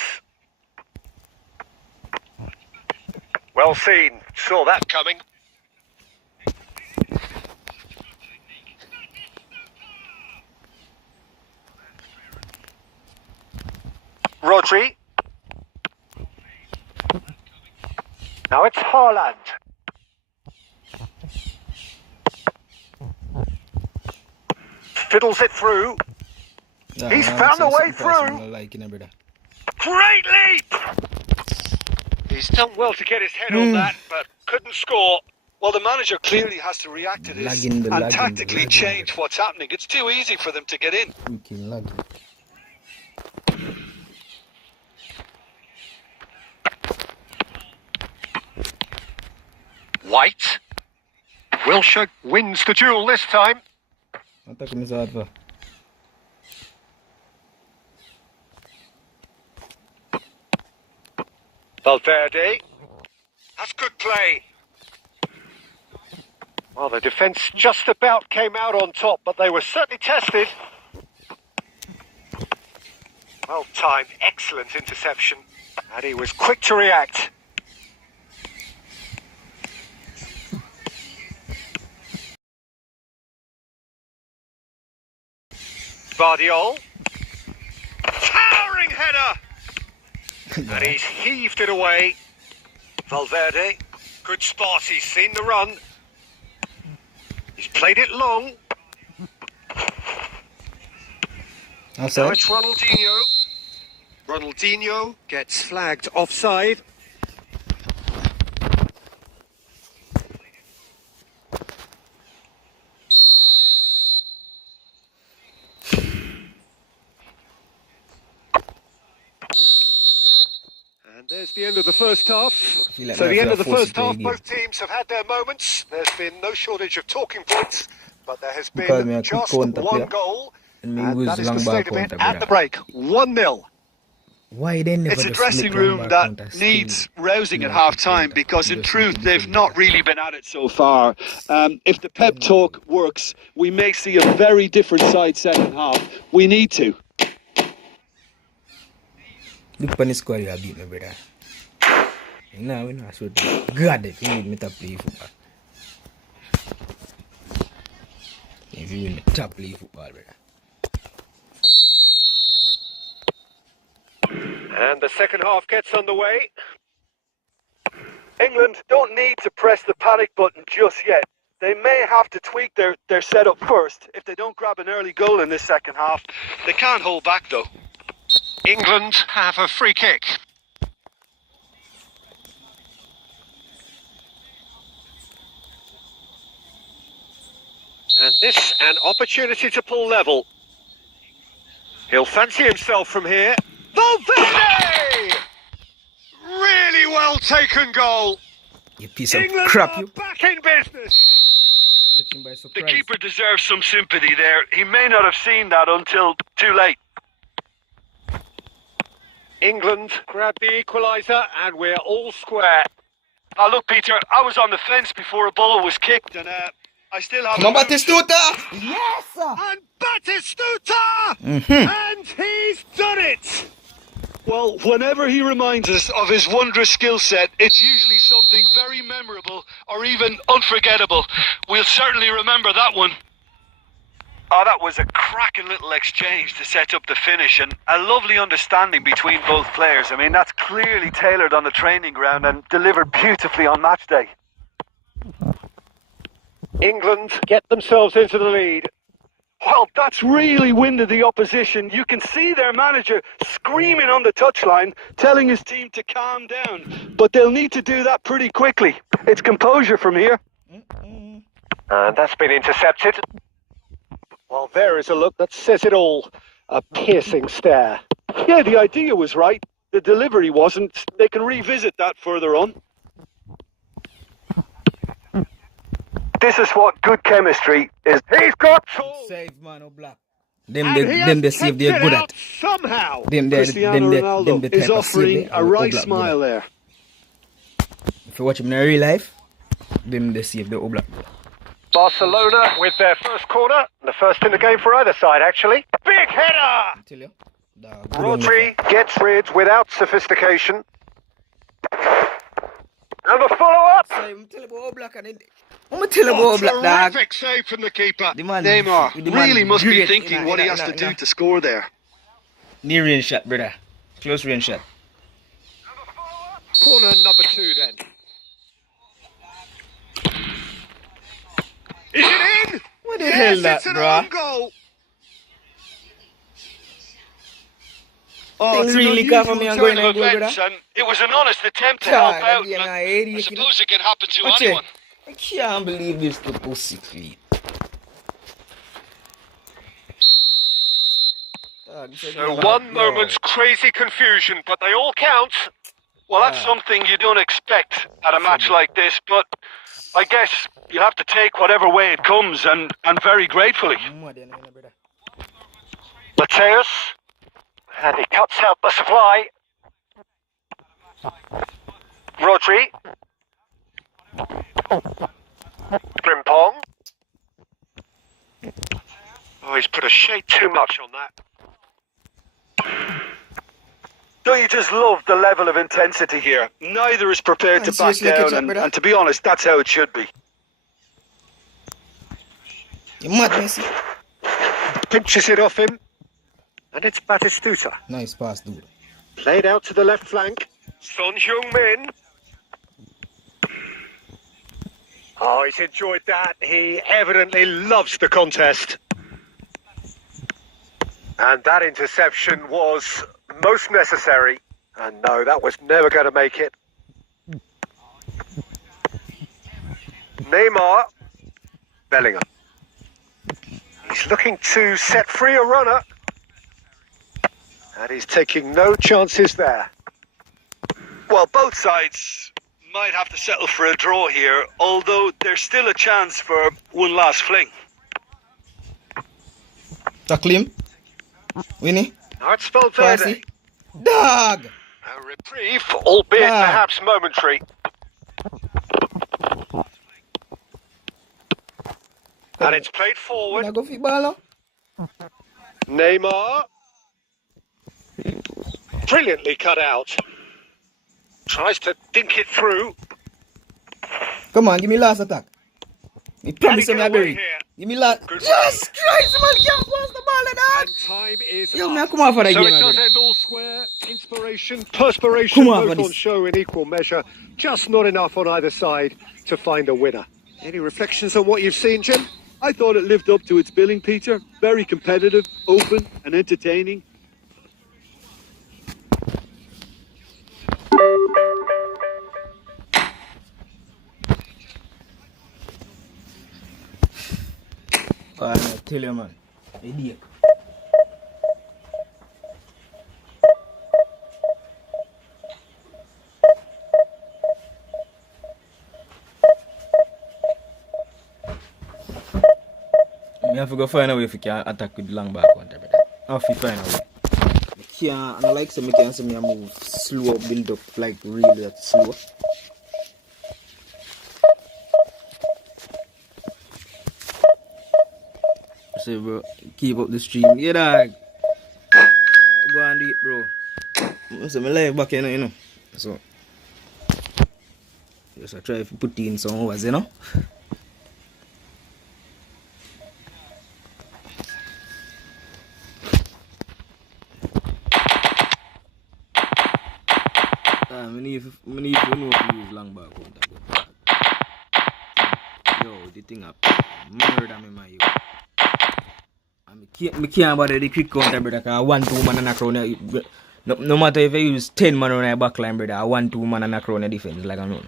Well seen. Saw that coming. Rodri. Now it's Haaland. Fiddles it through. He's found a way through. Great leap! He's done well to get his head on that, but couldn't score. Well, the manager clearly has to react to this and tactically change what's happening. It's too easy for them to get in. White. Wilshere wins the duel this time. Valverde. That's good play. Well, the defence just about came out on top, but they were certainly tested. Well timed, excellent interception. And he was quick to react. Guardiola. Towering header! And he's heaved it away. Valverde. Good spot, he's seen the run. He's played it long. Now it's Ronaldinho. Ronaldinho gets flagged offside. And there's the end of the first half. So the end of the first half, both teams have had their moments. There's been no shortage of talking points, but there has been just one goal. And that is the state of it at the break. 1-0. Why they never It's a dressing room that needs rousing at half-time because, in truth, they've not really been at it so far. If the pep talk works, we may see a very different side second half. We need to. Look upon the squad you have beat me, brother. Now we know God, if you need me to play football. If you need me to play football, brother. And the second half gets underway. England don't need to press the panic button just yet. They may have to tweak their setup first. If they don't grab an early goal in this second half, they can't hold back though. England have a free kick. And this an opportunity to pull level. He'll fancy himself from here. Valverde! Really well taken goal. You piece of England crap, are you. back in business. Catching by surprise. The keeper deserves some sympathy there. He may not have seen that until too late. England grab the equaliser and we're all square. Now look, Peter, I was on the fence before a ball was kicked and I still have... Come on, Batistuta! Yes! And Batistuta! And he's done it! Well, whenever he reminds us of his wondrous skill set, it's usually something very memorable or even unforgettable. We'll certainly remember that one. Oh, that was a cracking little exchange to set up the finish and a lovely understanding between both players. I mean, that's clearly tailored on the training ground and delivered beautifully on match day. England get themselves into the lead. Well, that's really winded the opposition. You can see their manager screaming on the touchline, telling his team to calm down. But they'll need to do that pretty quickly. It's composure from here. And that's been intercepted. Well, there is a look that says it all. A piercing stare. Yeah, the idea was right. The delivery wasn't. They can revisit that further on. This is what good chemistry is. He's got Save man or black. Them they see if they're good at. Somehow. Cristiano Ronaldo is offering a wry smile there. If you watch him in real life, them they see if they're black. Barcelona with their first corner. The first in the game for either side, actually. Big header! Tell you. Rodri gets rid without sophistication. And the follow-up. I'm telling you about black and I'm telling you about black dog. Terrific save from the keeper. Neymar really must be thinking what he has to do to score there. Near range shot, brother. Close range shot. Corner number 2 then. Is it in? What the hell that, it's an bro? own goal. Things really come for me and going and go, brother. And it was an honest attempt to God, help out. that be an and idea, I suppose it can happen to Watch anyone. it. I can't believe this to pussy clean. So one moment's crazy confusion, but they all count. Well, that's something you don't expect at a match like this, but I guess you have to take whatever way it comes, and very gratefully. Mateus. And he cuts out the supply. Rodri. Frimpong. Oh, he's put a shade too much on that. Don't you just love the level of intensity here? Neither is prepared to back down, and to be honest, that's how it should be. You mad, Messi? Pinches it off him. And it's Batistuta. Nice pass, dude. Played out to the left flank. Son Heung-min. Oh, he's enjoyed that. He evidently loves the contest. And that interception was most necessary. And no, that was never going to make it. Neymar. Bellingham. He's looking to set free a runner. And he's taking no chances there. Well, both sides might have to settle for a draw here, although there's still a chance for one last fling. Tackle him. Winnie. Now it's Valverde. Passy. Dog! A reprieve, albeit perhaps momentary. And it's played forward. Wanna go football now? Neymar. Brilliantly cut out. Tries to dink it through. Come on, give me last attack. Me promise Can you he me get a away berry. here? Give me last. Good Jesus Christ, man, can't pass the ball like that. And time is Yo, up. man, come on for that So game, it does man. end all square. Inspiration, perspiration, Come on for both on this. show in equal measure. Just not enough on either side to find a winner. Any reflections on what you've seen, Jim? I thought it lived up to its billing, Peter. Very competitive, open and entertaining. I tell you, man. Idiot. I have to go find a way if you can attack with long back one, brother. I have to find a way. I can't, and I like some can see me move slow, build up like really that slow. So bro, keep up the stream. Yeah, dog. Go and do it, bro. So my life back here, you know. So just I try to put in some hours, you know. I need to know if you use long back counter. Yo, the thing up. Murder me, my you. Me can't bother the quick counter, brother, because 1-2 man and a crown. No matter if you use 10 man on your back line, brother, 1-2 man and a crown your defense, like I know.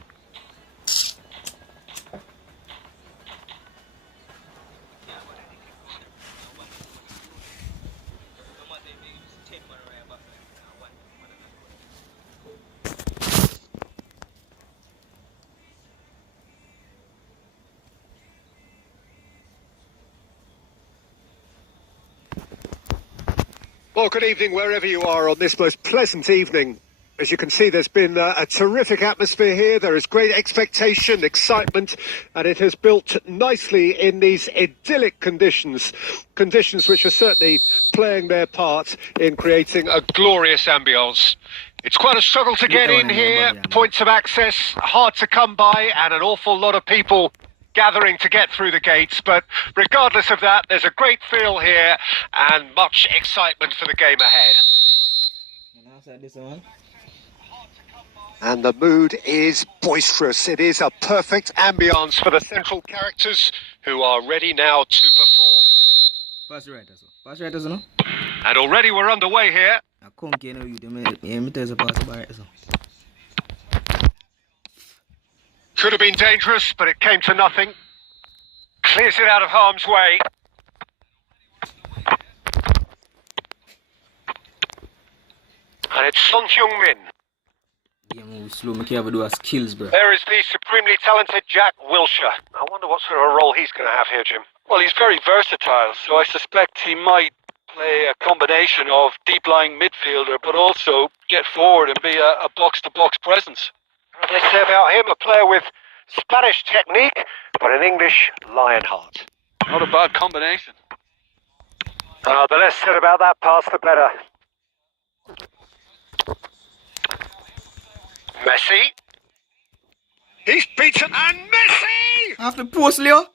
Well, good evening wherever you are on this most pleasant evening. As you can see, there's been a terrific atmosphere here. There is great expectation, excitement, and it has built nicely in these idyllic conditions. Conditions which are certainly playing their part in creating a glorious ambience. It's quite a struggle to get in here. Points of access hard to come by, and an awful lot of people gathering to get through the gates. But regardless of that, there's a great feel here and much excitement for the game ahead. And the mood is boisterous. It is a perfect ambience for the central characters who are ready now to perform. Pass right, pass right, no? And already we're underway here. Could have been dangerous, but it came to nothing. Clears it out of harm's way. And it's Son Heung-min. Slow, make you have to do skills, bro. There is the supremely talented Jack Wilshere. I wonder what sort of a role he's going to have here, Jim. Well, he's very versatile, so I suspect he might play a combination of deep-lying midfielder, but also get forward and be a box-to-box presence. What do they say about him? A player with Spanish technique, but an English lion heart. Not a bad combination. The less said about that pass, the better. Messi. He's beaten, and Messi! After post, Leo.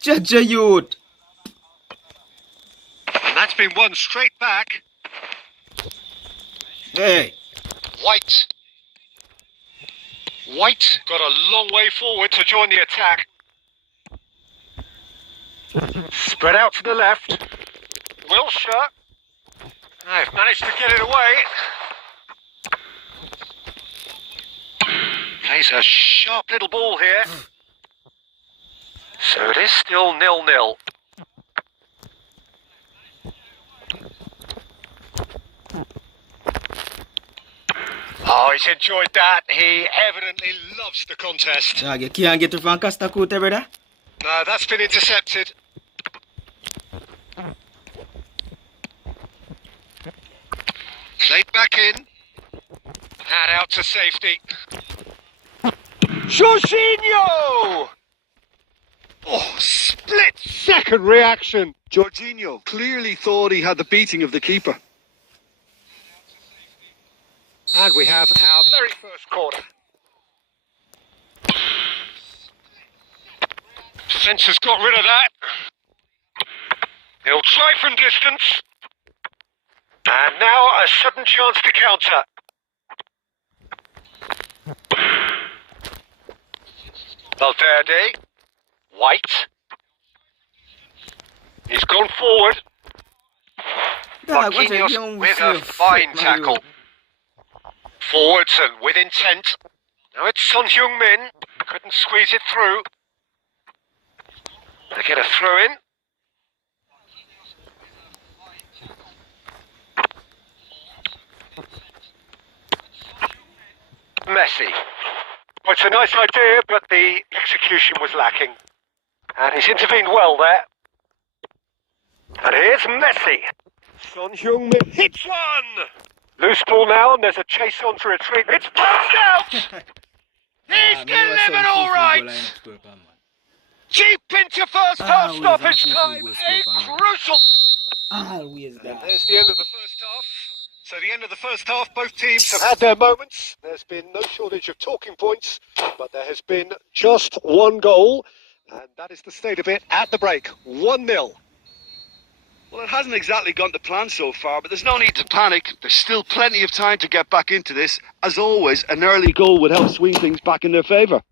Jaja youth. And that's been won straight back. Hey. White got a long way forward to join the attack. Spread out to the left. Wilshere. They've managed to get it away. Plays a sharp little ball here. So it is still 0-0. Oh, he's enjoyed that. He evidently loves the contest. You can't get to Van Castacote, brother. No, that's been intercepted. Played back in. And out to safety. Jorginho! Oh, split-second reaction. Jorginho clearly thought he had the beating of the keeper. And we have our very first corner. Defence has got rid of that. He'll try from distance. And now a sudden chance to counter. Valverde. White. He's gone forward. Marquinhos with a fine tackle. Forwards and with intent. Now it's Son Heung-min. Couldn't squeeze it through. They get a throw in. Messi. Well, it's a nice idea, but the execution was lacking. And he's intervened well there. And here's Messi. Son Heung-min hits one! Loose ball now, and there's a chase on to retreat. It's passed out! He's delivered all right! Deep into first half stoppage time. A crucial... There's the end of the first half. So the end of the first half, both teams have had their moments. There's been no shortage of talking points, but there has been just one goal. And that is the state of it at the break. 1-0. Well, it hasn't exactly gone to plan so far, but there's no need to panic. There's still plenty of time to get back into this. As always, an early goal would help swing things back in their favour.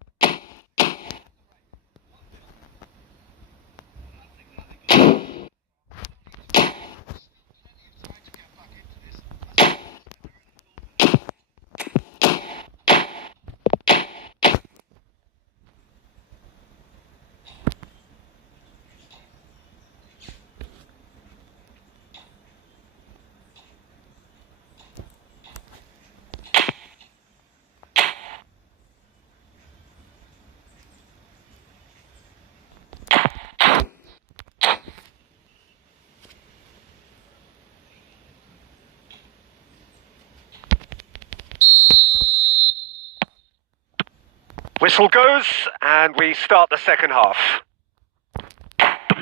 whistle goes, and we start the second half.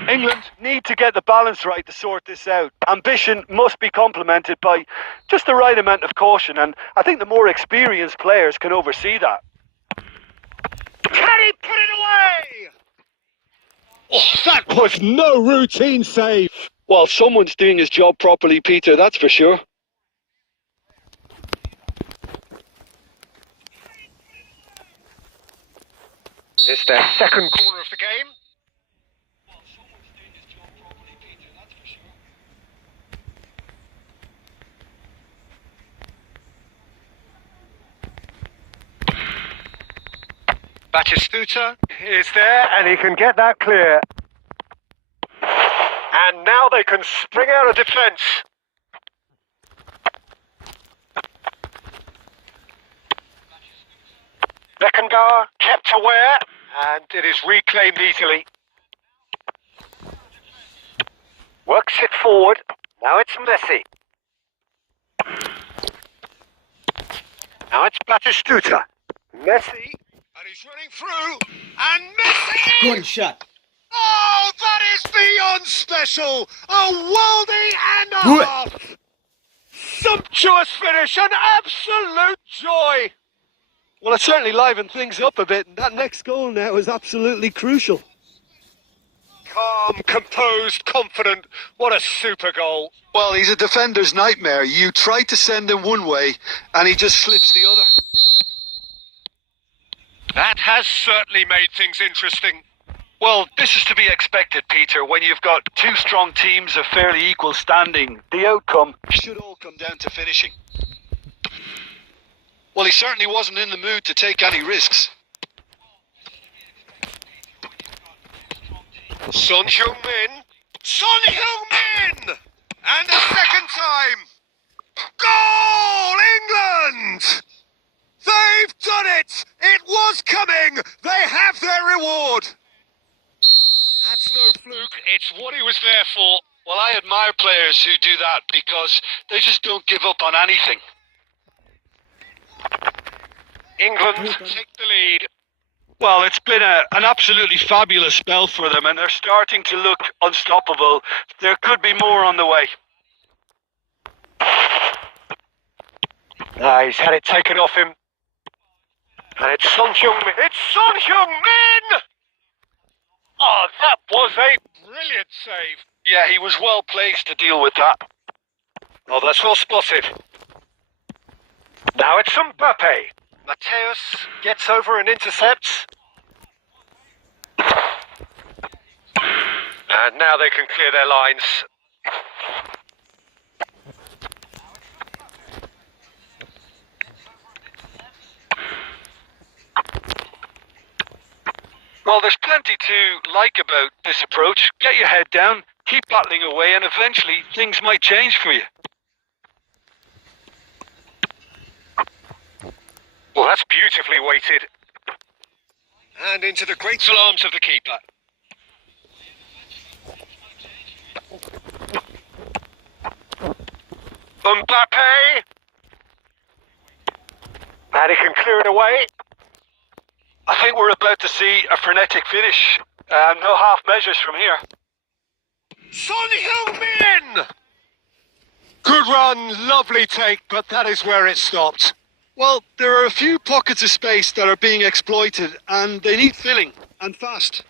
England need to get the balance right to sort this out. Ambition must be complemented by just the right amount of caution, and I think the more experienced players can oversee that. Can he put it away? Oh, that was no routine save. Well, someone's doing his job properly, Peter, that's for sure. It's their second corner of the game. Batistuta is there, and he can get that clear. And now they can spring out of defence. Beckenbauer kept aware, and it is reclaimed easily. Works it forward. Now it's Messi. Now it's Batistuta. Messi. And he's running through. And Messi! Good shot. Oh, that is beyond special! A worldie and a half! Sumptuous finish, an absolute joy! Well, it certainly livened things up a bit, and that next goal now is absolutely crucial. Calm, composed, confident. What a super goal. Well, he's a defender's nightmare. You try to send him one way, and he just slips the other. That has certainly made things interesting. Well, this is to be expected, Peter. When you've got two strong teams of fairly equal standing, the outcome Should all come down to finishing. Well, he certainly wasn't in the mood to take any risks. Son Heung-min. Son Heung-min! And a second time. Goal, England! They've done it! It was coming! They have their reward! That's no fluke, it's what he was there for. Well, I admire players who do that because they just don't give up on anything. England take the lead. Well, it's been an absolutely fabulous spell for them, and they're starting to look unstoppable. There could be more on the way. He's had it taken off him. And it's Son Heung-min. It's Son Heung-min! Oh, that was a brilliant save. Yeah, he was well placed to deal with that. Oh, that's well spotted. Now it's Mbappe. Mateus gets over and intercepts. And now they can clear their lines. Well, there's plenty to like about this approach. Get your head down, keep battling away, and eventually things might change for you. Well, that's beautifully weighted. And into the graceful arms of the keeper. Mbappe! And he can clear it away. I think we're about to see a frenetic finish. No half measures from here. Son Heung-min! Good run, lovely take, but that is where it stopped. Well, there are a few pockets of space that are being exploited, and they need filling, and fast.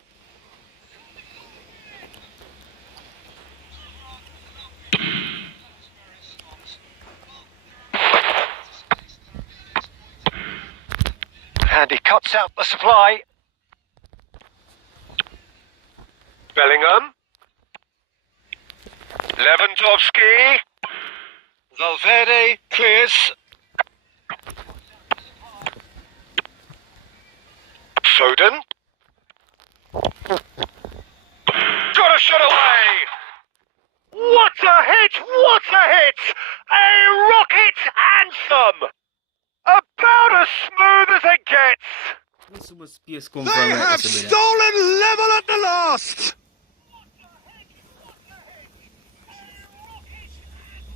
And he cuts out the supply. Bellingham. Lewandowski. Valverde clears. Foden. Got a shot away. What a hit! What a hit! A rocket anthem! About as smooth as it gets. They have stolen level at the last.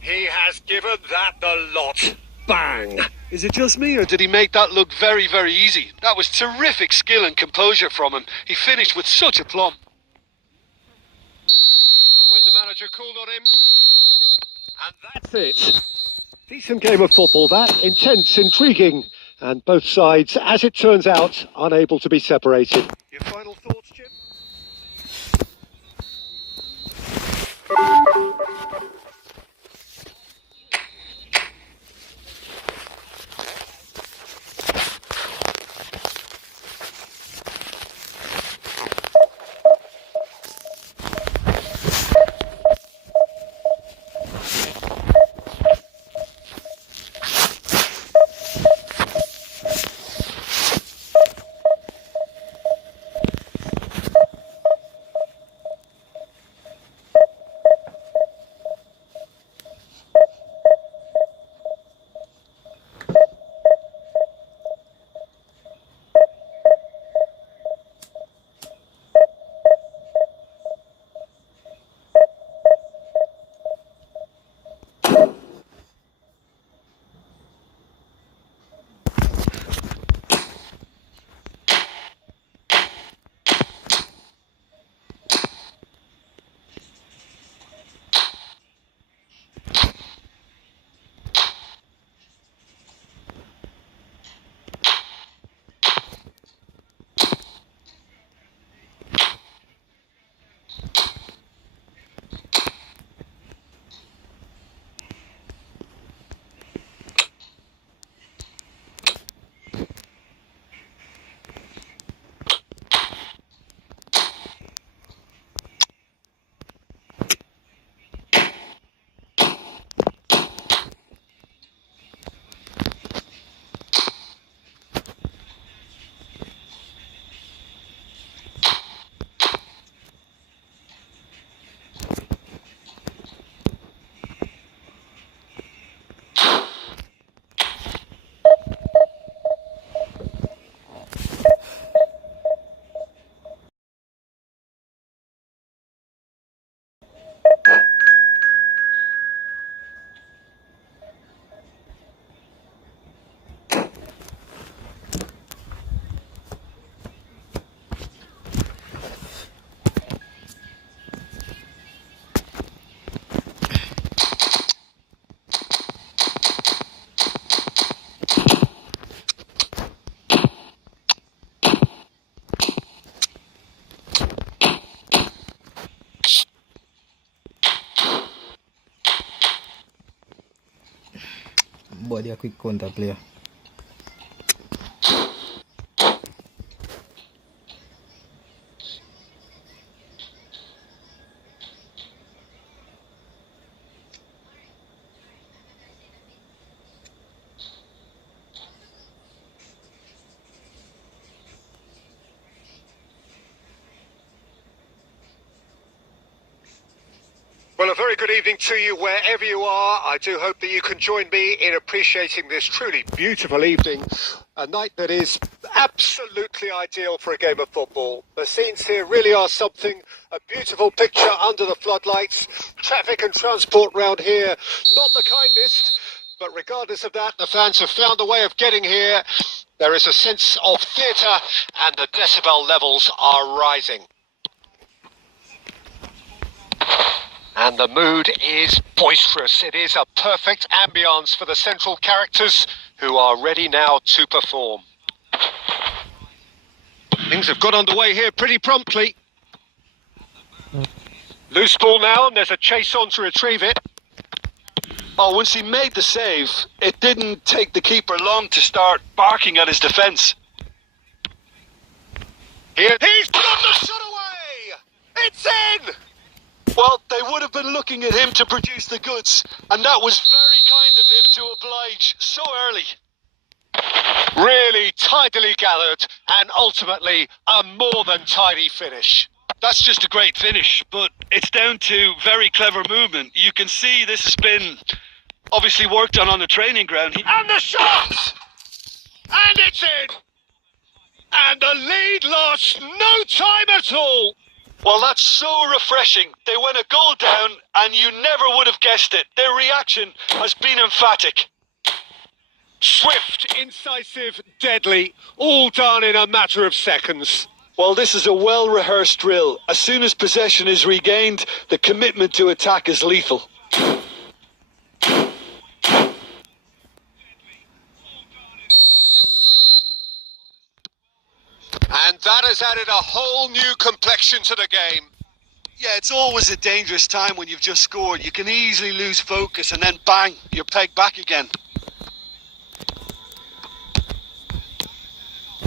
He has given that the lot. Bang! Is it just me, or did he make that look very, very easy? That was terrific skill and composure from him. He finished with such aplomb. And when the manager called on him, and that's it. Decent game of football, that. Intense, intriguing, and both sides, as it turns out, unable to be separated. Your final thoughts, Jim? Body a quick counter player. Well, a very good evening to you wherever you are. I do hope that you can join me in appreciating this truly beautiful evening. A night that is absolutely ideal for a game of football. The scenes here really are something. A beautiful picture under the floodlights. Traffic and transport round here, not the kindest. But regardless of that, the fans have found a way of getting here. There is a sense of theatre and the decibel levels are rising. And the mood is boisterous. It is a perfect ambience for the central characters who are ready now to perform. Things have got underway here pretty promptly. Loose ball now, and there's a chase on to retrieve it. Oh, once he made the save, it didn't take the keeper long to start barking at his defence. Here, he's put the shot away! It's in! Well, they would have been looking at him to produce the goods, and that was very kind of him to oblige so early. Really tidily gathered, and ultimately a more than tidy finish. That's just a great finish, but it's down to very clever movement. You can see this has been obviously worked on the training ground. And the shot! And it's in! And the lead lost no time at all! Well, that's so refreshing. They went a goal down, and you never would have guessed it. Their reaction has been emphatic. Swift, incisive, deadly, all done in a matter of seconds. Well, this is a well-rehearsed drill. As soon as possession is regained, the commitment to attack is lethal. And that has added a whole new complexion to the game. Yeah, it's always a dangerous time when you've just scored. You can easily lose focus and then bang, you're pegged back again.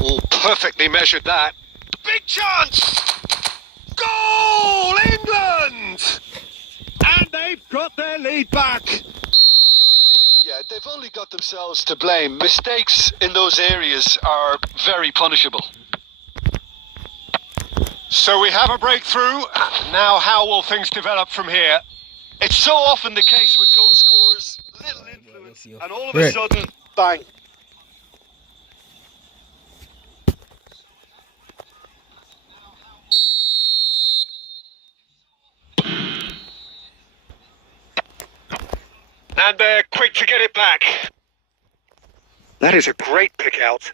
Oh, perfectly measured that. Big chance! Goal, England! And they've got their lead back. Yeah, they've only got themselves to blame. Mistakes in those areas are very punishable. So we have a breakthrough. Now how will things develop from here? It's so often the case with goal scorers. Little influence, and all of a sudden, bang. And they're quick to get it back. That is a great pick out.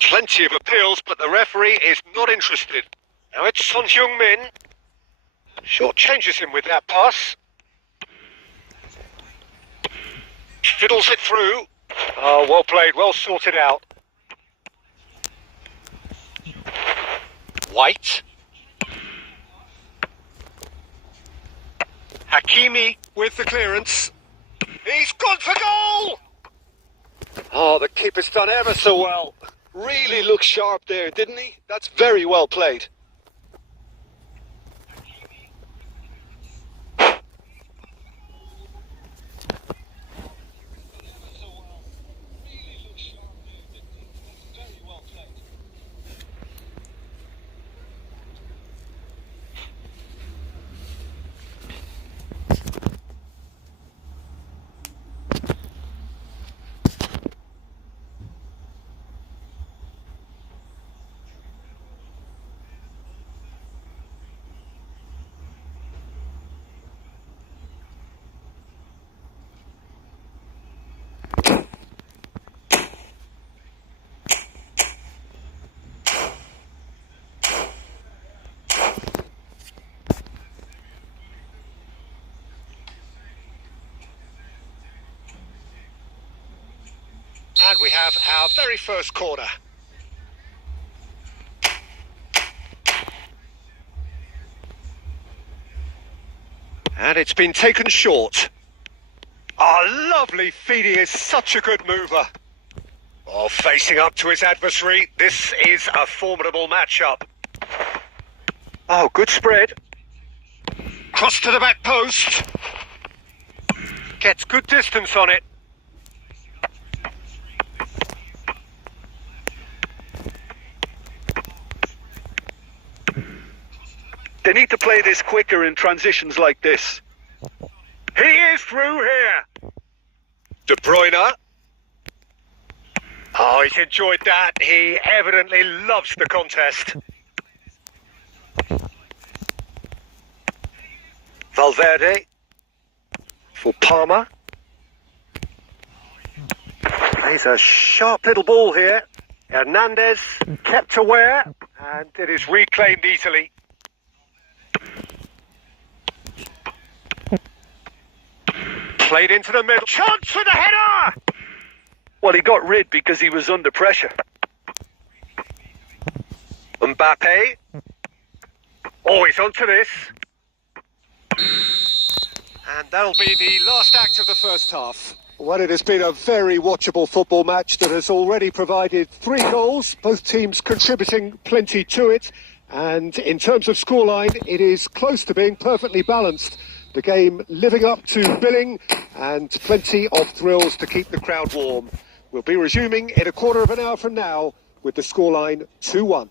Plenty of appeals, but the referee is not interested. Now it's Son Heung-min. Short changes him with that pass. Fiddles it through. Oh, well played, well sorted out. White. Hakimi with the clearance. He's gone for goal! Oh, the keeper's done ever so well. Really looked sharp there, didn't he? That's very well played. And we have our very first corner. And it's been taken short. Oh, lovely feed. He is such a good mover. Oh, facing up to his adversary. This is a formidable matchup. Oh, good spread. Cross to the back post. Gets good distance on it. They need to play this quicker in transitions like this. He is through here. De Bruyne. Oh, he's enjoyed that. He evidently loves the contest. Valverde. For Palmer. He's a sharp little ball here. Hernandez kept aware, and it is reclaimed easily. Played into the middle. Chance for the header! Well, he got rid because he was under pressure. Mbappe. Oh, he's onto this. And that'll be the last act of the first half. Well, it has been a very watchable football match that has already provided 3 goals, both teams contributing plenty to it. And in terms of scoreline, it is close to being perfectly balanced. The game living up to billing and plenty of thrills to keep the crowd warm. We'll be resuming in a quarter of an hour from now with the scoreline 2-1.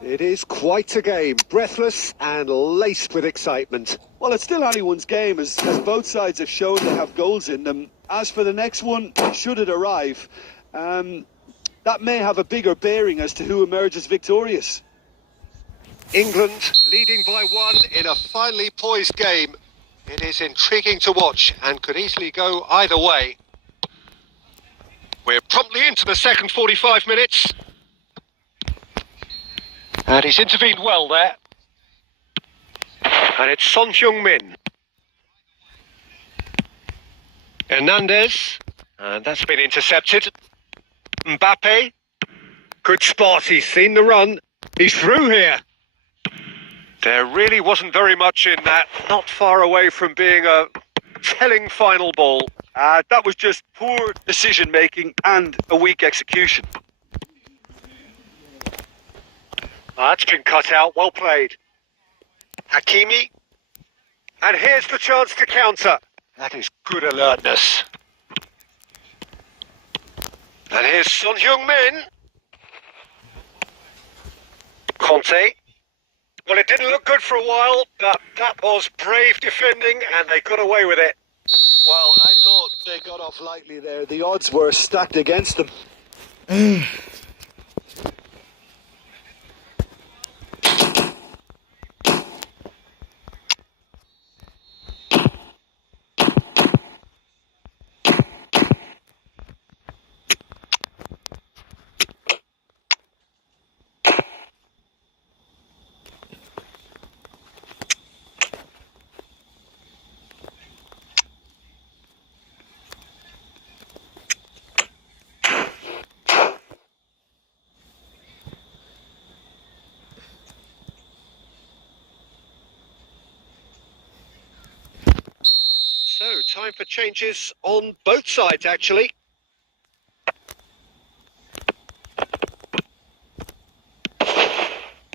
It is quite a game, breathless and laced with excitement. Well, it's still anyone's game, as both sides have shown they have goals in them. As for the next one, should it arrive, that may have a bigger bearing as to who emerges victorious. England leading by 1 in a finely poised game. It is intriguing to watch and could easily go either way. We're promptly into the second 45 minutes. And he's intervened well there. And it's Son Heung-min. Hernandez. And that's been intercepted. Mbappe. Good spot. He's seen the run. He's through here. There really wasn't very much in that. Not far away from being a telling final ball. That was just poor decision-making and a weak execution. That's been cut out. Well played. Hakimi. And here's the chance to counter. That is good alertness. And here's Son Heung-min. Conte. Well, it didn't look good for a while, but that was brave defending, and they got away with it. Well, I thought they got off lightly there. The odds were stacked against them. So, time for changes on both sides, actually.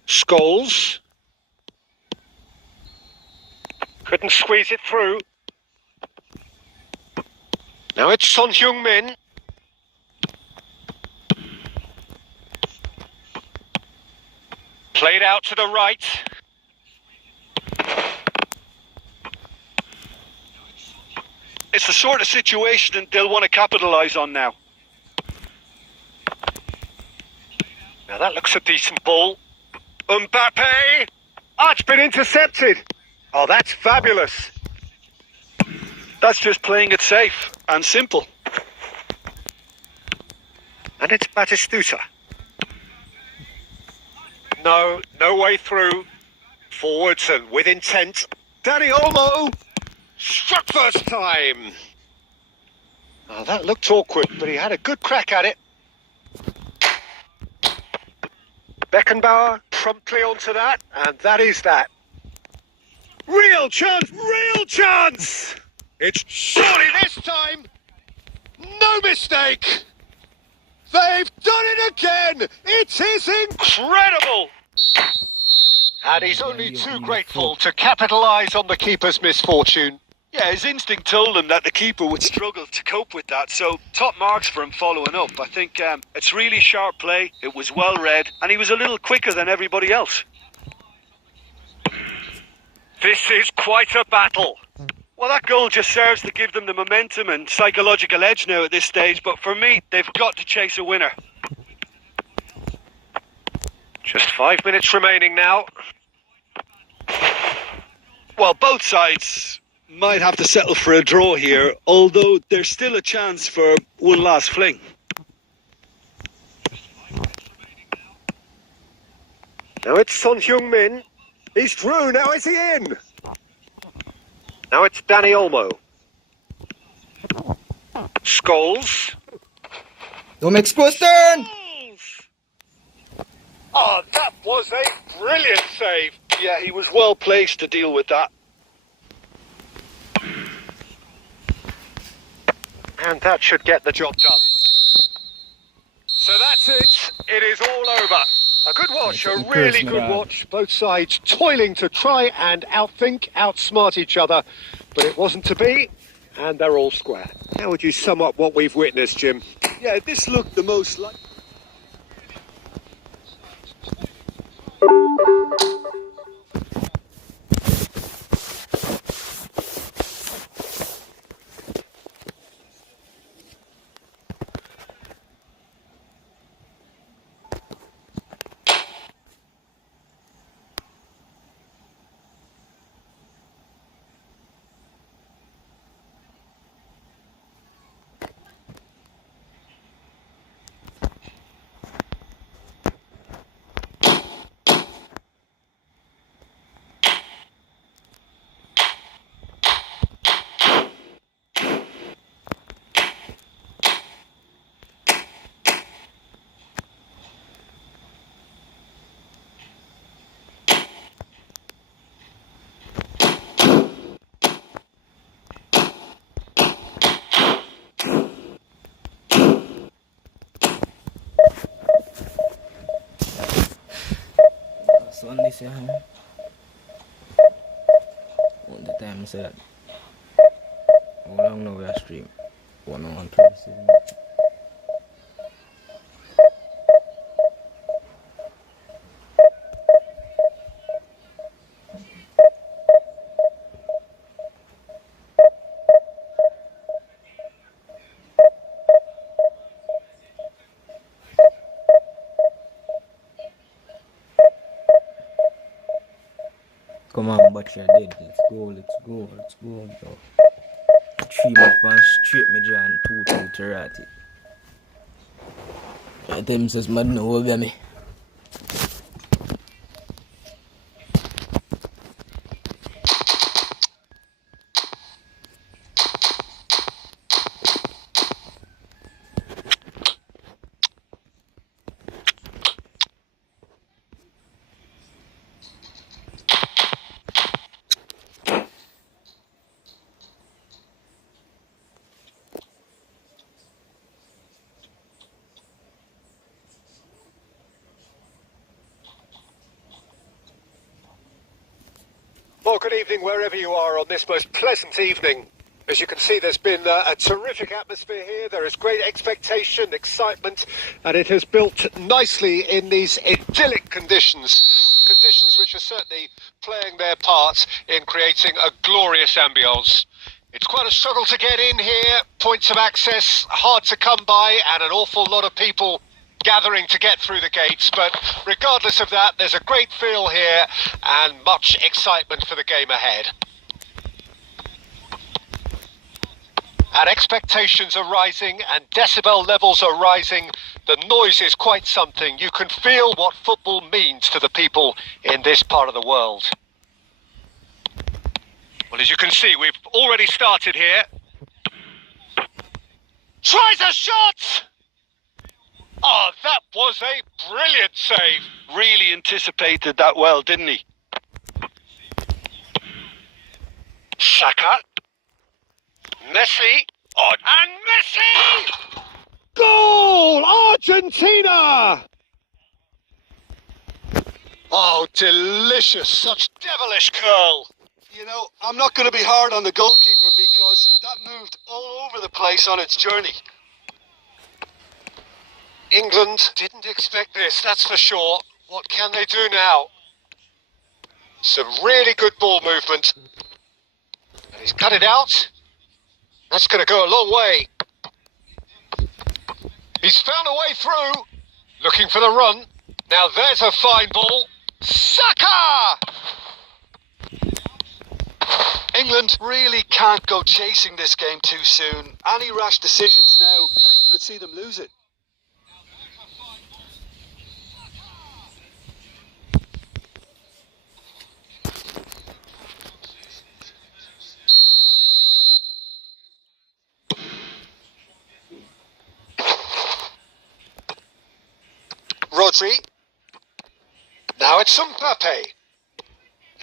Scholes. Couldn't squeeze it through. Now it's Son Heung-min. Played out to the right. It's the sort of situation they'll want to capitalise on now. Now that looks a decent ball. Mbappe! Oh, it's been intercepted. Oh, that's fabulous. That's just playing it safe and simple. And it's Batistuta. No way through. Forwards and with intent. Dani Olmo! Struck first time. Oh, that looked awkward, but he had a good crack at it. Beckenbauer promptly onto that, and that is that. Real chance! Real chance! It's surely this time! No mistake! They've done it again! It is incredible! And he's only too grateful to capitalise on the keeper's misfortune. Yeah, his instinct told him that the keeper would struggle to cope with that, so top marks for him following up. I think it's really sharp play, it was well read, and he was a little quicker than everybody else. This is quite a battle. Well, that goal just serves to give them the momentum and psychological edge now at this stage, but for me, they've got to chase a winner. Just 5 minutes remaining now. Well, both sides might have to settle for a draw here, although there's still a chance for one last fling. Now it's Son Heung-min. He's through, now is he in? Now it's Dani Olmo. Scholes. Don't make Scholes turn! Oh, that was a brilliant save. Yeah, he was well placed to deal with that. And that should get the job done. So that's it. It is all over. A good watch, a really good watch. Both sides toiling to try and outthink, outsmart each other. But it wasn't to be, and they're all square. How would you sum up what we've witnessed, Jim? Yeah, this looked the most like... on this here. All the time I say that. How long now we are stream? 1 hour and 27 minutes. Come on, but you're dead. Let's go. 3 minutes pan straight me draw and 2-2 to rat it. I tell him says mad no over me. Well, good evening wherever you are on this most pleasant evening. As you can see, there's been a terrific atmosphere here. There is great expectation, excitement, and it has built nicely in these idyllic conditions. Conditions which are certainly playing their part in creating a glorious ambience. It's quite a struggle to get in here. Points of access hard to come by, and an awful lot of people gathering to get through the gates, but regardless of that, there's a great feel here and much excitement for the game ahead. And expectations are rising and decibel levels are rising. The noise is quite something. You can feel what football means to the people in this part of the world. Well, as you can see, we've already started here. Tries a shot! Oh, that was a brilliant save. Really anticipated that well, didn't he? Saka. Messi. Oh, and Messi! Goal! Argentina! Oh, delicious. Such devilish curl. You know, I'm not going to be hard on the goalkeeper because that moved all over the place on its journey. England didn't expect this, that's for sure. What can they do now? Some really good ball movement. And he's cut it out. That's going to go a long way. He's found a way through. Looking for the run. Now there's a fine ball. Saka! England really can't go chasing this game too soon. Any rash decisions now could see them lose it. Rodri. Now it's Mbappe.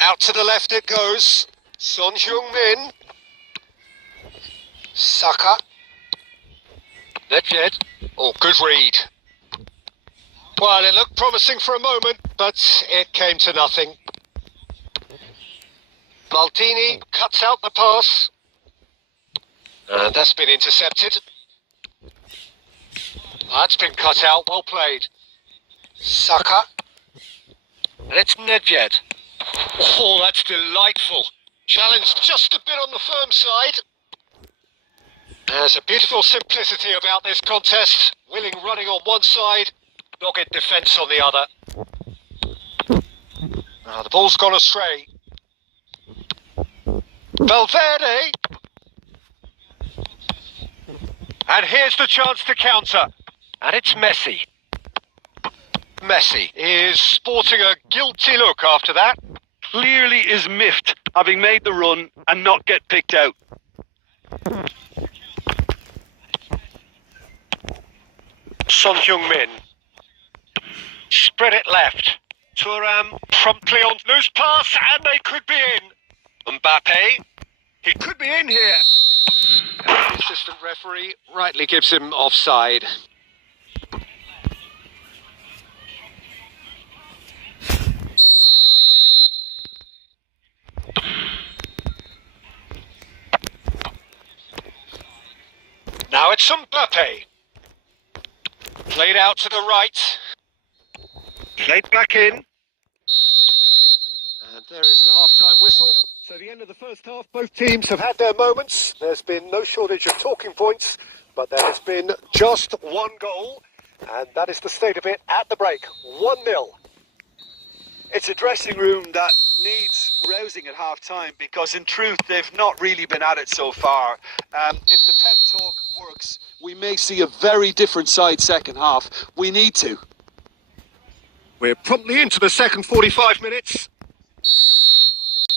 Out to the left it goes. Son Heung-min. Saka. Nedved. Oh, good read. Well, it looked promising for a moment, but it came to nothing. Maldini cuts out the pass. And that's been intercepted. That's been cut out, well played. Saka. And it's Nedved. Oh, that's delightful. Challenge just a bit on the firm side. There's a beautiful simplicity about this contest. Willing running on one side, dogged defence on the other. The ball's gone astray. Valverde. And here's the chance to counter. And it's Messi. Messi is sporting a guilty look after that. Clearly is miffed, having made the run and not get picked out. Son Heung-min. Spread it left. Thuram promptly on loose pass, and they could be in. Mbappe. He could be in here. And the assistant referee rightly gives him offside. Now it's Mbappe. Played out to the right. Played back in. And there is the half-time whistle. So the end of the first half, both teams have had their moments. There's been no shortage of talking points, but there has been just one goal, and that is the state of it at the break. 1-0. It's a dressing room that needs rousing at half-time because, in truth, they've not really been at it so far. If the pep talk works, we may see a very different side second half. We need to. We're promptly into the second 45 minutes.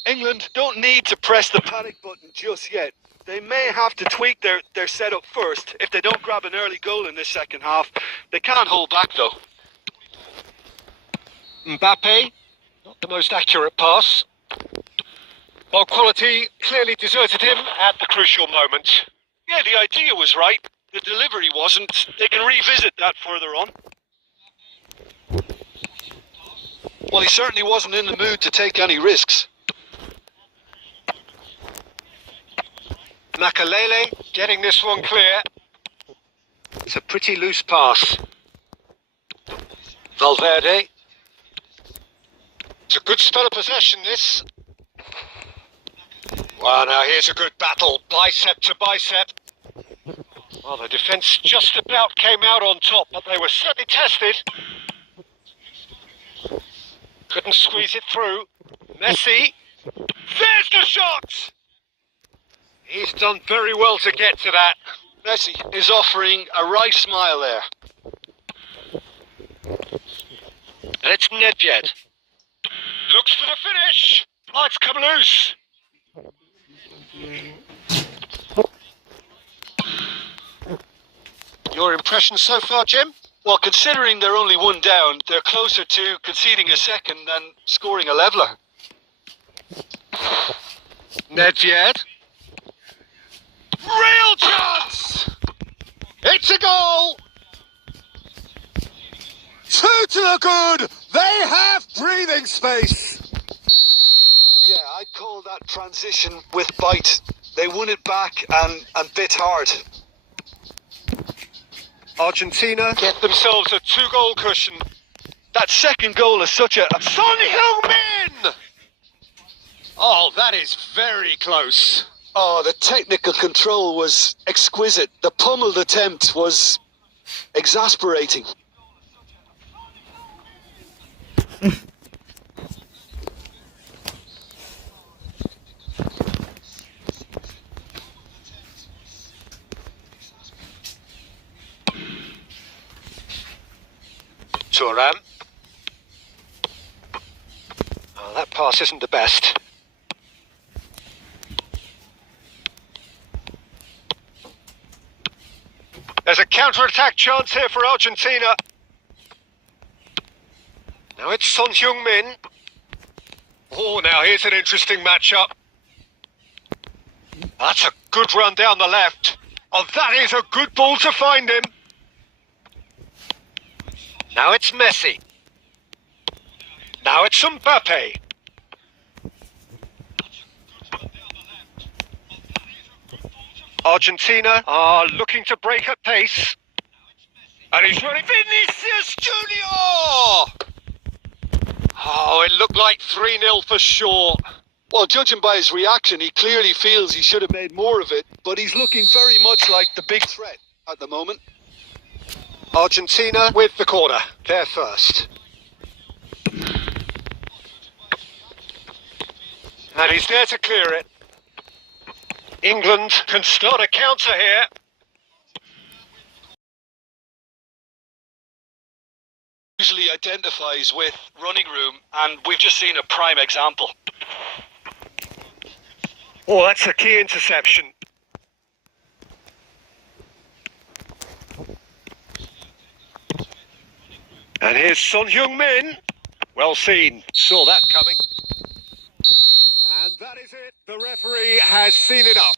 England don't need to press the panic button just yet. They may have to tweak their setup first. If they don't grab an early goal in this second half, they can't hold back, though. Mbappe, not the most accurate pass. Ball quality clearly deserted him at the crucial moment. Yeah, the idea was right. The delivery wasn't. They can revisit that further on. Well, he certainly wasn't in the mood to take any risks. Makalele getting this one clear. It's a pretty loose pass. Valverde. It's a good spell of possession, this. Well, now here's a good battle, bicep to bicep. Well, the defence just about came out on top, but they were certainly tested. Couldn't squeeze it through. Messi. There's the shot! He's done very well to get to that. Messi is offering a wry smile there. And it's Nedved. Looks for the finish. Oh, it's come loose. Your impression so far, Jim? Well, considering they're only one down, they're closer to conceding a second than scoring a leveller. Nedved. Real chance! It's a goal! 2 to the good! They have breathing space! Yeah, I'd call that transition with bite. They won it back and bit hard. Argentina get themselves a 2-goal cushion. That second goal is such a... Son Heung-min! Oh, that is very close. Oh, the technical control was exquisite. The pummeled attempt was exasperating. Thuram. Oh, that pass isn't the best. There's a counter-attack chance here for Argentina. Now it's Son Heung-min. Oh, now here's an interesting matchup. That's a good run down the left. Oh, that is a good ball to find him. Now it's Messi. Now it's Mbappe. Argentina are looking to break at pace. And he's running. Vinicius Junior! Oh, it looked like 3-0 for sure. Well, judging by his reaction, he clearly feels he should have made more of it, but he's looking very much like the big threat at the moment. Argentina with the corner. They're first. And he's there to clear it. England can start a counter here. Usually identifies with running room, and we've just seen a prime example. Oh, that's a key interception. And here's Son Heung-min. Well seen. Saw that coming. And that is it. The referee has seen enough.